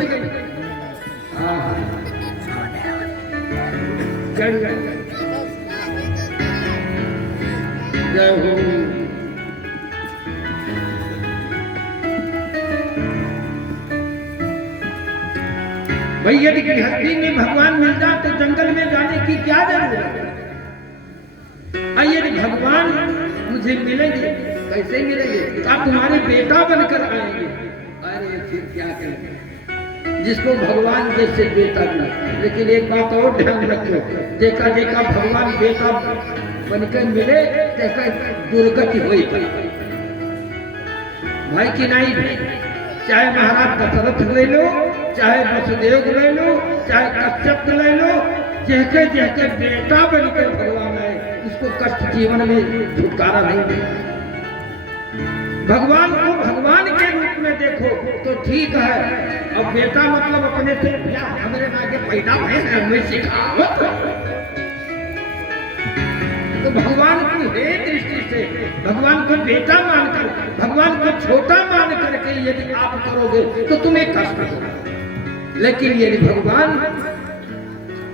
जय हो। भाई यदि गृहस्थी में भगवान मिल जाए तो जंगल में जाने की क्या जरूरत है? यदि भगवान मुझे मिलेंगे, कैसे मिलेंगे? आप तुम्हारे बेटा बनकर आएंगे। अरे फिर क्या करेंगे जिसको भगवान जैसे बेटा मिला। लेकिन एक बात और ध्यान रखो, देखा देखा भगवान बेटा बनकर मिले देखा दुर्गति हुई भाई की नहीं। चाहे महाराज दशरथ ले लो, चाहे वसुदेव ले लो, चाहे कश्यप ले लो, जैसे जैसे बेटा बनकर भगवान आए उसको कष्ट जीवन में छुटकारा नहीं मिला। भगवान को भगवान के रूप में देखो तो ठीक है। अब बेटा मतलब अपने से हमारे आगे पैदा भय है, हमें सिखावत तो भगवान की हे दृष्टि से भगवान को बेटा मानकर, भगवान को छोटा मान करके यदि आप करोगे तो तुम्हें कष्ट होगा। लेकिन यदि भगवान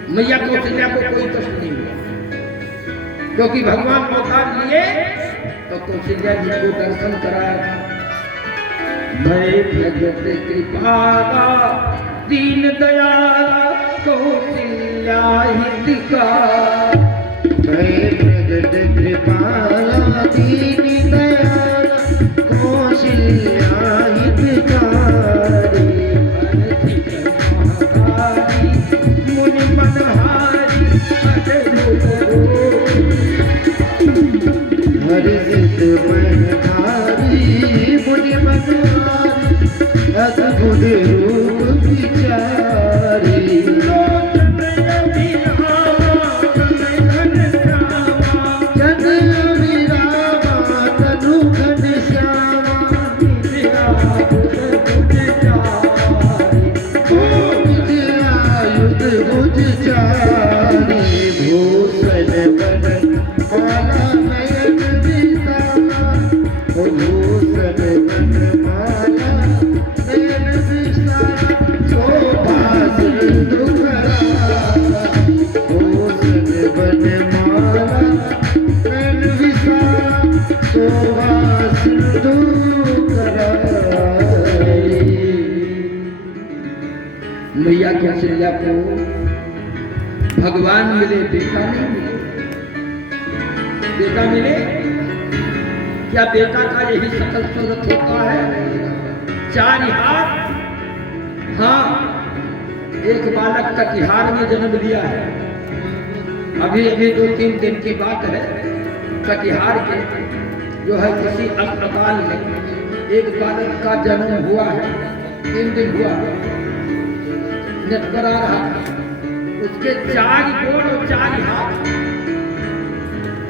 मैया कौशल्या को कोई कष्ट नहीं हुआ, क्योंकि भगवान अवतार लिए तो कौशल्या जी को दर्शन कराया। मैं भगत कृपाला दीन दयाला कौशल्या हितकार। मैं भगत कृपाला दीन दयाला कौशल्या हितकारी। मुनि मनहारी हरित मनहारी मुनि मनहारी अद्भुत रूप विचारी। मैया कौशल्या को भगवान मिले, बेटा नहीं मिले। बेटा मिले क्या? बेटा का यही सकल सूरत होता है, चार हाथ। हाँ, एक बालक कटिहार में जन्म लिया है, अभी अभी 2-3 दिन की बात है। कटिहार के जो है किसी अस्पताल में एक बालक का जन्म हुआ है, 3 दिन हुआ, नटकरा रहा था। उसके 4 गोड़ और 4 हाथ,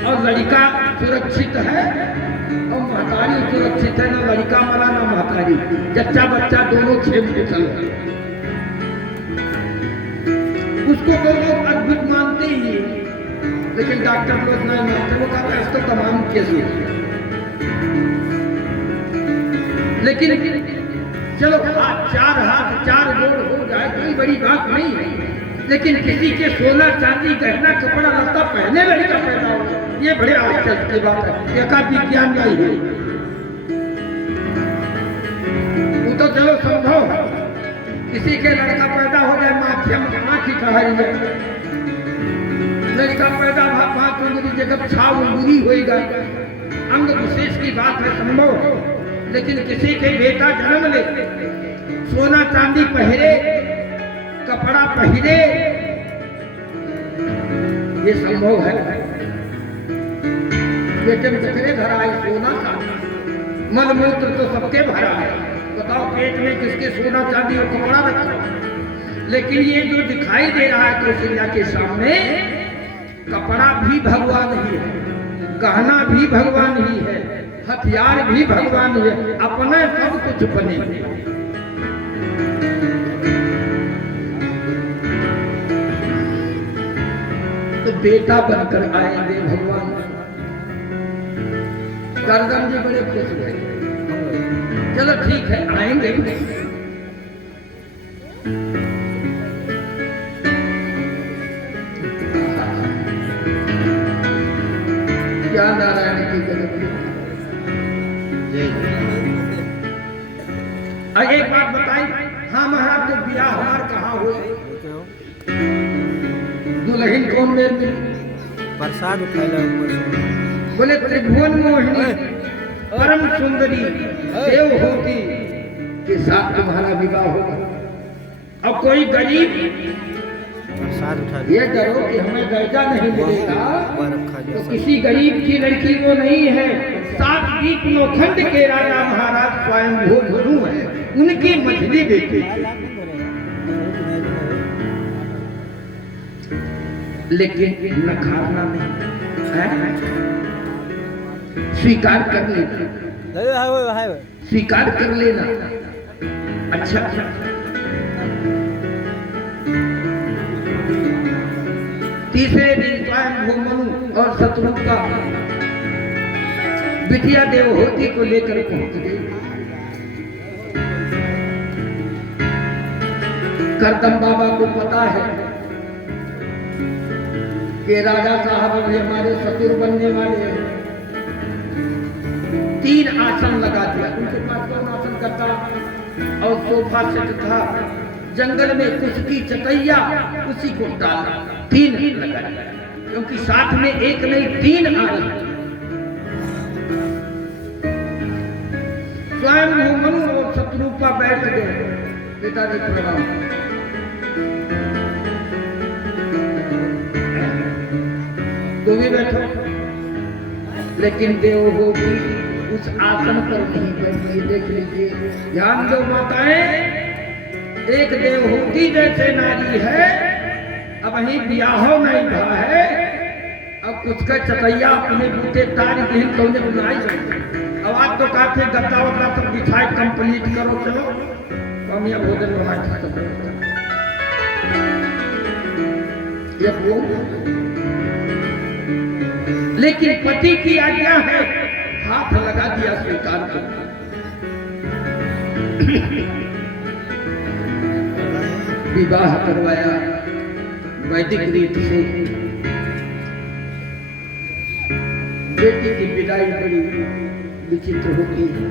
और लड़का सुरक्षित है और महतारी सुरक्षित है। ना लड़का मरा ना महतारी, जच्चा बच्चा दोनों खेल निकल। उसको तो लोग अद्भुत मानते ही हैं, लेकिन डॉक्टर लोग नहीं मानते। वो कहते हैं तो तमाम केस होते। लेकिन चलो 4 हाथ 4 गोड़ हो जाए कोई बड़ी बात नहीं है। लेकिन किसी के सोना चांदी गहना कपड़ा लत्ता पहने लड़का पैदा हो, ये बड़े आश्चर्य की बात है। एका विज्ञान नहीं है, वो तो चलो संभव है। किसी के लड़का पैदा हो जाए माध्यम आँख की ठहरी में, लड़का पैदा 5 उंगली जगह 6 उंगली होगा, अंग विशेष की बात है, संभव है। लेकिन किसी के बेटा जन्म ले, सोना चांदी पहरे, कपड़ा पहरे, ये संभव है। बेटे में कितने घर आए सोना चांदी, मल मूत्र तो सबके भरा है। बताओ पेट में किसके सोना चांदी और कपड़ा रखा। लेकिन ये जो दिखाई दे रहा है कौशल्या के सामने, कपड़ा भी भगवान ही है, गहना भी भगवान ही है, हथियार भी भगवान है, अपना सब कुछ बने। बेटा बनकर आएंगे भगवान। करदम जी बड़े खुश हुए। चलो ठीक है, आएंगे। क्या नारायण की गलत। एक बात बताई। हाँ महाराज, तो ब्याह हमार कहाँ हुए? दुल्हन कौन मेरे मिली? प्रसाद उठाया बोले त्रिभुवन मोहिनी परम सुंदरी देवहूति के साथ तुम्हारा विवाह होगा। अब कोई गरीब प्रसाद उठा ये करो कि हमें दर्जा नहीं मिलेगा, तो किसी गरीब की लड़की वो नहीं है। 7 द्वीप नौखंड के राजा महाराज स्वयं मनु है, उनकी मछली बेटी। लेकिन नखारना नहीं है, स्वीकार कर लेना, स्वीकार कर लेना। अच्छा, तीसरे दिन स्वयं मनु और शत्रुघ्न बिटिया देवहूति को लेकर पहुंच गई। करदम बाबा को पता है कि राजा साहब अभी हमारे शत्रु बनने वाले हैं। 3 आसन लगा दिया। उनके पास कौन आसन करता और सोफा सेट था। जंगल में कुछ की चटैया, उसी को डाला। 3 लगा दिया, क्योंकि साथ में एक नहीं 3 आ रहे। स्वयं मनु और शत्रुपा बैठ गए। पिताजी प्रणाम। तुम भी बैठो। लेकिन देवहूति उस आसन पर नहीं बैठी। देख लीजिए, ध्यान दो माताएं, एक देवहूति जैसे नारी है, अब वही ब्याहो नहीं हुआ है, अब कुछ का चटैया अपने बूते तारी बहन तो उन्हें बुलाई जाए। अब आज तो कहते गद्दा वद्दा सब बिछाए कंप्लीट करो, चलो हम यह भोजन बनाए खत्म करो। लेकिन पति की आज्ञा है, हाथ लगा दिया, स्वीकार कर। विवाह करवाया वैदिक रीत से। बेटी की विदाई बड़ी विचित्र होती है।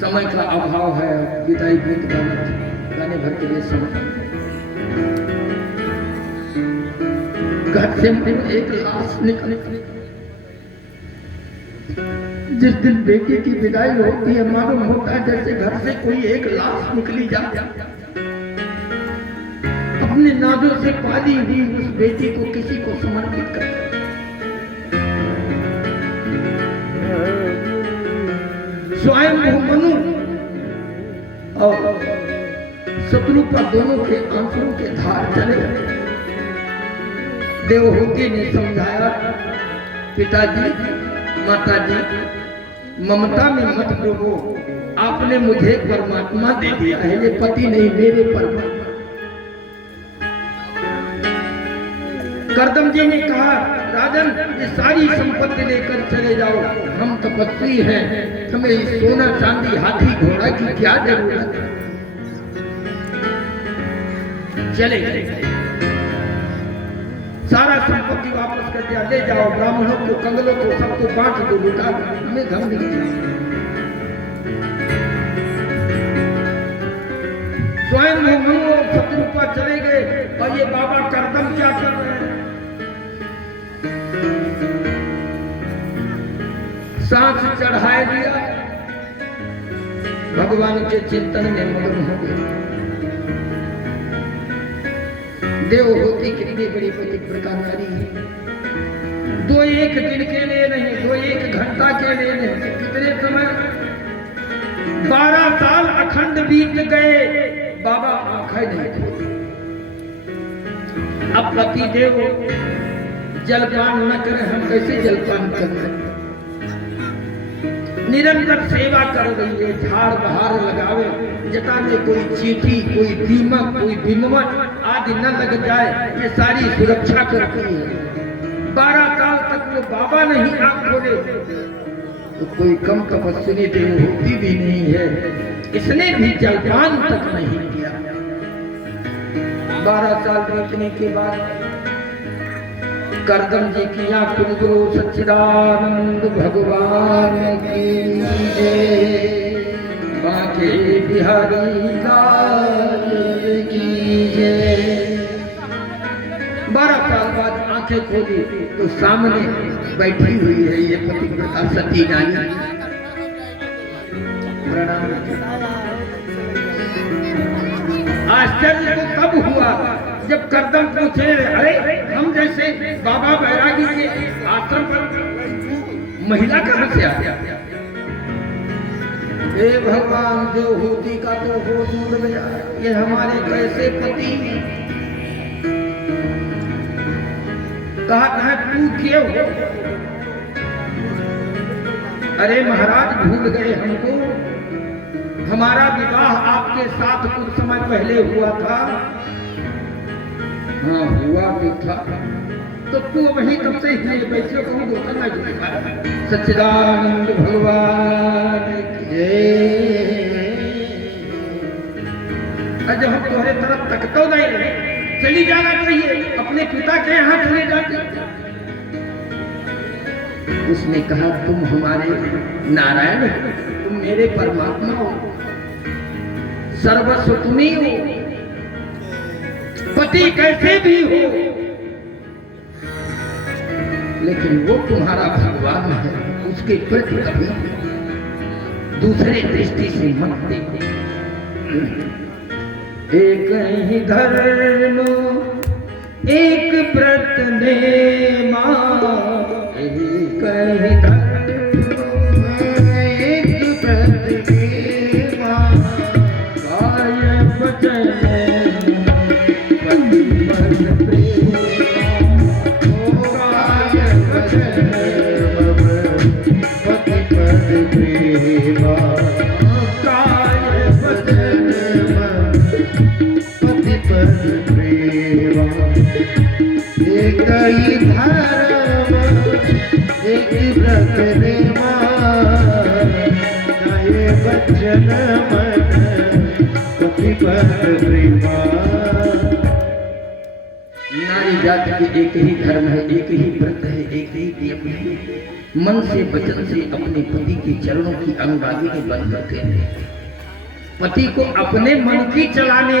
समय का अभाव है, विदाई गीत गाने भर के लिए समय। घर से एक लाश निकल। जिस दिन बेटी की विदाई होती है, मालूम होता है जैसे घर से कोई एक लाश निकली जाती है। अपने नादों से पाली हुई उस बेटी को किसी को समर्पित कर। स्वयं मनु और शत्रुपा दोनों के आंसुओं के धार चले। देवहूति ने समझाया, पिताजी माताजी, ममता में मत डूबो। आपने मुझे परमात्मा दे दिया है, ये पति नहीं मेरे परमात्मा। करदम जी ने कहा, राजन ये सारी संपत्ति लेकर चले जाओ, हम तपस्वी हैं, हमें इस सोना चांदी हाथी घोड़ा की क्या जरूरत है। चले गए, सारा संपत्ति वापस कर दिया। ले जाओ, ब्राह्मणों को, कंगलों को, सबको बांट दो, लुटा दो, हमें धन नहीं चाहिए। स्वयं मनु और शत्रुपा चले गए। और ये बाबा करदम क्या कर रहे हैं? सांस चढ़ाए दिया, भगवान के चिंतन में मग्न हो गए। देवहूति कितनी बड़ी पतिव्रता नारी है। 2-1 दिन के लिए नहीं, 2-1 घंटा के लिए नहीं, कितने समय 12 साल अखंड बीत गए, बाबा आंखें नहीं खोली। अब पति देव जलपान न करे, हम कैसे जलपान कर रहे? निरंतर सेवा कर रही है, झाड़ बहार लगावे, जटा में कोई चींटी, कोई दीमक, कोई बिमवन आदि न लग जाए, ये सारी सुरक्षा करती है। 12 साल तक वो बाबा नहीं आंख खोले तो कोई कम तपस्विनी देवहूति भी नहीं है, इसने भी जलपान तक नहीं किया। 12 साल बीतने के बाद करदम जी की आंख खुल गुरु सच्चिदानंद भगवान की जय, बांके बिहारी लाल की जय। 12 साल बाद आंखें खोली तो सामने बैठी हुई है ये पतिव्रता सती नारी। प्रणाम। आश्चर्य तो तब हुआ जब करदम पूछे, अरे हम जैसे बाबा बैरागी के आश्रम पर महिला कहां से आ गया? हे भगवान, जो होती का तो हो दूर गया, ये हमारे कैसे पति? कहा तू क्यों? अरे महाराज, भूल गए हमको, हमारा विवाह आपके साथ कुछ समय पहले हुआ था। हाँ, हुआ भी था, तो तू वहीं तब से इसलिए बैठे कहूँ दोस्तों ना। सच्चिदानंद भगवान की जय। जब हम तुम्हारे तरफ तकतो नहीं रहे, चली जाना चाहिए, अपने पिता के यहाँ चले जाते। उसने कहा, तुम हमारे नारायण हो, तुम मेरे परमात्मा हो, सर्वस्व तुम्ही हो, पति कैसे भी हो, लेकिन वो तुम्हारा भगवान है, उसके प्रति कभी दूसरे दृष्टि से मत देखो। एक ही धर्म एक व्रत नेमा, एक ही धर्म एक व्रत नेमा, काय वचन पति पद प्रेमा, काय वचन पति पद प्रेमा, काय वचन पति पद प्रेमा। एक ही धर्म एक व्रत नेमा, काय वचन पति पद प्रेमा। नारी जाति के एक ही धर्म है, एक ही व्रत है, एक ही नियम है। मन से वचन से अपने पति के चरणों की अंगांगी बन करके पति को अपने मन की चलाने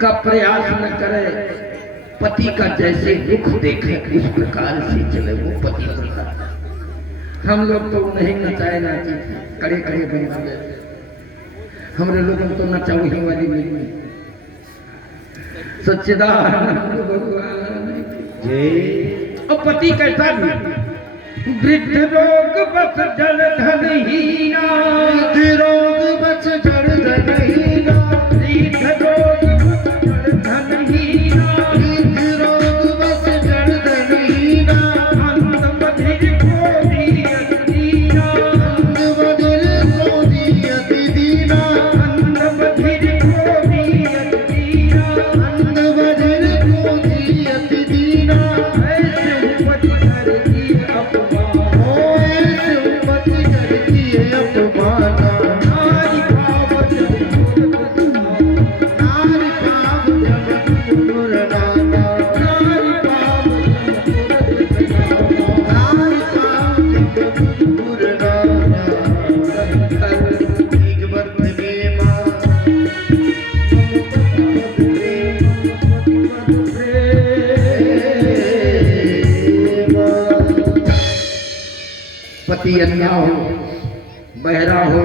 का प्रयास न करे, पति का जैसे दुख देखे उस प्रकार से चले, वो पति होता। हम लोग तो नहीं नचाए नाची कड़े कड़े बन गए, हमारे लोगों तो नचाऊ ही वाली नहीं। सच्चिदानंद भगवान जय। और पति कैसा भी, वृद्ध रोग बस जल धनहीना, वृद्ध रोग बस जल धनहीना, वृद्ध रोग बस जल धनहीना, वृद्ध रोग बस जल धनहीना, अंध बधिर को दियत दीना, अंध बधिर को दियत दीना, अंध बधिर को दियत दीना, अंध बधिर को दियत दीना। ऐसे उपति कर दिए अपमान, ऐसे उपति कर दिए अपमान, नारी भाव जब नारी भाव जब दूर नाना, नारी भाव नारी भाव जब दूर नाना। एक वर्त में माँ पति अन्ना हो, बहरा हो,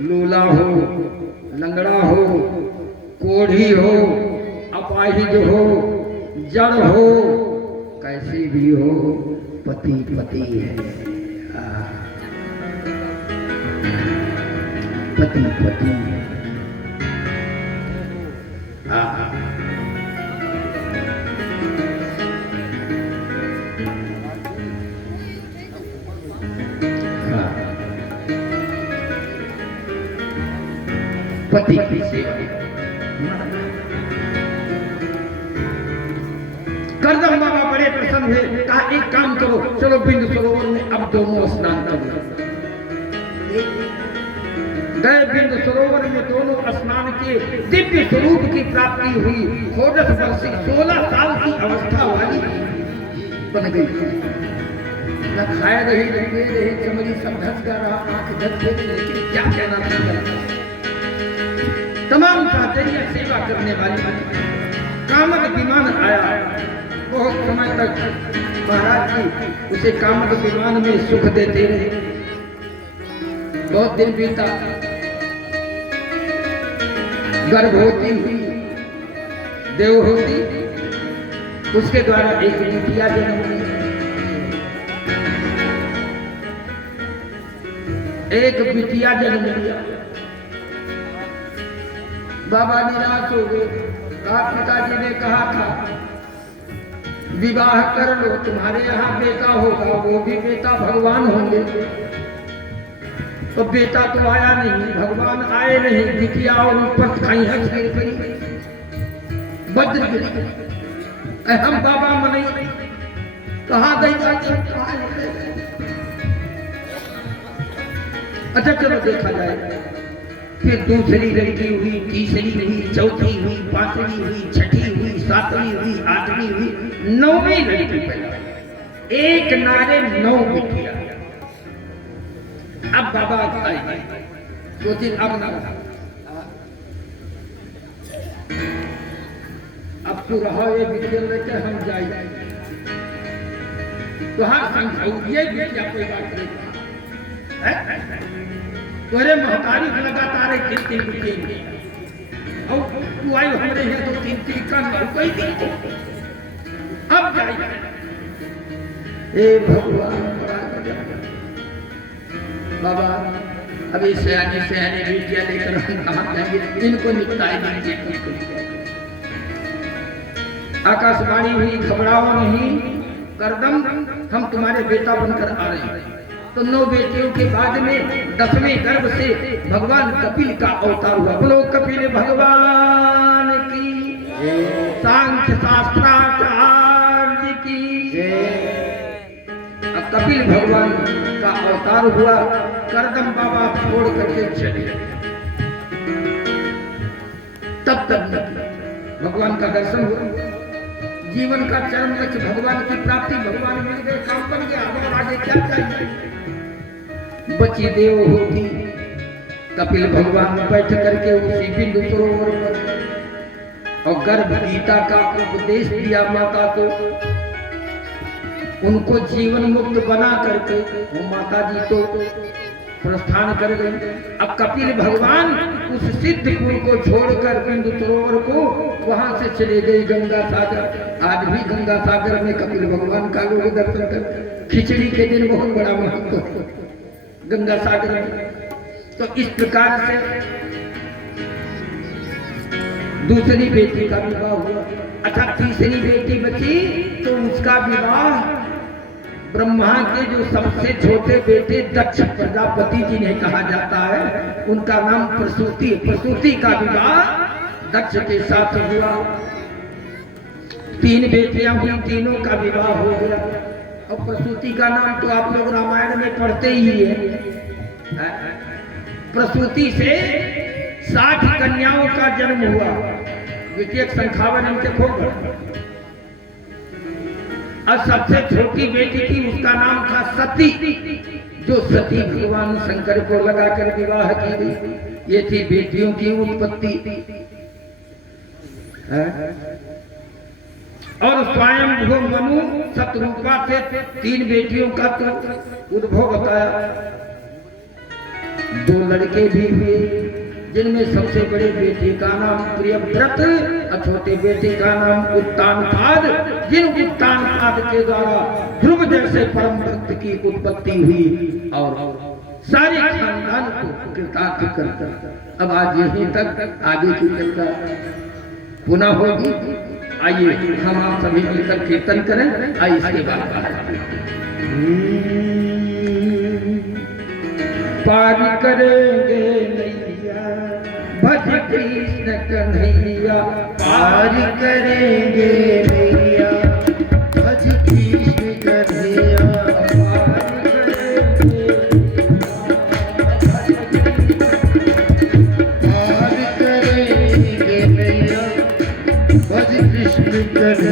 लूला हो, लंगड़ा हो, कोढ़ी हो, अपाहिज हो, जड़ हो, कैसे भी हो, पति पति है। पति पति है। पति की सेवा। करदम बाबा बड़े प्रसन्न हुए, कहा एक काम करो, चलो बिंदु सरोवर में अब दोनों स्नान कर लो। गए बिंदु सरोवर में, दोनों स्नान किए, दिव्य स्वरूप की प्राप्ति हुई। 16 साल की अवस्था वाली बन गई। न खाए रही, न पिए रही, चमड़ी सब धस जा रहा, आंख धस गई, लेकिन क्या कहना था, तमाम प्राचर्य सेवा करने वाली कामक विमान आया। बहुत समय तक महाराज जी उसे कामक विमान में सुख देते रहे। बहुत दिन बीता, गर्भवती हुई, देवहूति, उसके द्वारा एक बिटिया जन्म ली। एक बिटिया जन्म लिया। बाबा निराश हो गए। पिताजी ने कहा था विवाह कर लो, तुम्हारे यहाँ बेटा होगा, वो भी बेटा भगवान होंगे। तो बेटा तो आया नहीं, भगवान आए नहीं, बिटिया और ऊपर खाई है वज्र गिरी। हम बाबा मनी कहाँ गई जाके? अच्छा चलो देखा जाए। फिर दूसरी लड़की हुई, तीसरी हुई, चौथी हुई, पांचवी हुई, छठी हुई, सातवीं हुई, आठवीं हुई, 9वीं लड़की पैदा। एक नारे 9 बिटिया। अब बाबा आए, 2-3 अब तो रहा ये बिटिया लेके हम जाए तो हाँ समझाऊ ये बिटिया कोई बात नहीं। तोरे महतारी लगातार 3 बिटिया और तू आई हमारे यहाँ तो 3 का कोई अब जाए। ए भगवान बाबा, अभी सयानी बिटिया लेकर हम कहाँ जाएंगे? इनको निपटाए दीजिए। आकाशवाणी हुई, घबराओ नहीं करदम, हम तुम्हारे बेटा बनकर आ रहे हैं। तो 9 बेटियों के बाद में 10वें गर्भ से भगवान कपिल का अवतार हुआ। बोलो कपिल भगवान की, सांख्य शास्त्राचार्य की। अब कपिल भगवान का अवतार हुआ। करदम बाबा छोड़ करके चले। तब भगवान का दर्शन हुआ। जीवन का चरम लक्ष्य भगवान की प्राप्ति, भगवान मिल गए, काम बन गया। और आगे क्या चाहिए? बची देवहूति। कपिल भगवान बैठ करके उसी बिंदु सरोवर पर और गर्भ गीता का उपदेश दिया माता को। उनको जीवन मुक्त बना करके वो माता जी तो प्रस्थान कर गई। अब कपिल भगवान उस सिद्धपुर को छोड़कर बिंदु सरोवर को वहां से चले गए गंगा सागर। आज भी गंगा सागर में कपिल भगवान का लोग दर्शन कर। खिचड़ी के दिन बहुत बड़ा महत्व है गंगा सागर में। तो इस प्रकार से दूसरी बेटी का विवाह हुआ। अच्छा, तीसरी बेटी बची तो उसका विवाह ब्रह्मा के जो सबसे छोटे बेटे दक्ष प्रजापति जी ने कहा जाता है, उनका नाम प्रसूति। प्रसूति का विवाह दक्ष के साथ हुआ। 3 बेटियां हुई, तीनों का विवाह हो गया। और प्रसूति का नाम तो आप लोग रामायण में पढ़ते ही है। प्रसूति से 60 कन्याओं का जन्म हुआ। द्वितीय संखावन इनके खो गए। और सबसे छोटी बेटी थी, उसका नाम था सती, जो सती भगवान शंकर को लगाकर विवाह की गई। ये थी बेटियों की उत्पत्ति। और स्वयं मनु शत्रुपा से 3 बेटियों का तो उद्भव बताया। 2 लड़के भी हुए, जिनमें सबसे बड़े बेटे का नाम प्रियव्रत और छोटे बेटे का नाम उत्तानपाद। जिन उत्तानपाद के द्वारा ध्रुव जैसे परम भक्त की उत्पत्ति हुई और सारे खानदान को कृतार्थ करता। अब आज यहीं तक, आगे की चर्चा पुनः होगी। आइए हम आप सभी मिलकर कीर्तन करें। आइए इसके बाद पार करेंगे नैया, भज कृष्ण कन्हैया। पार करेंगे नैया, भज कृष्ण भज कृष्ण कन्हैया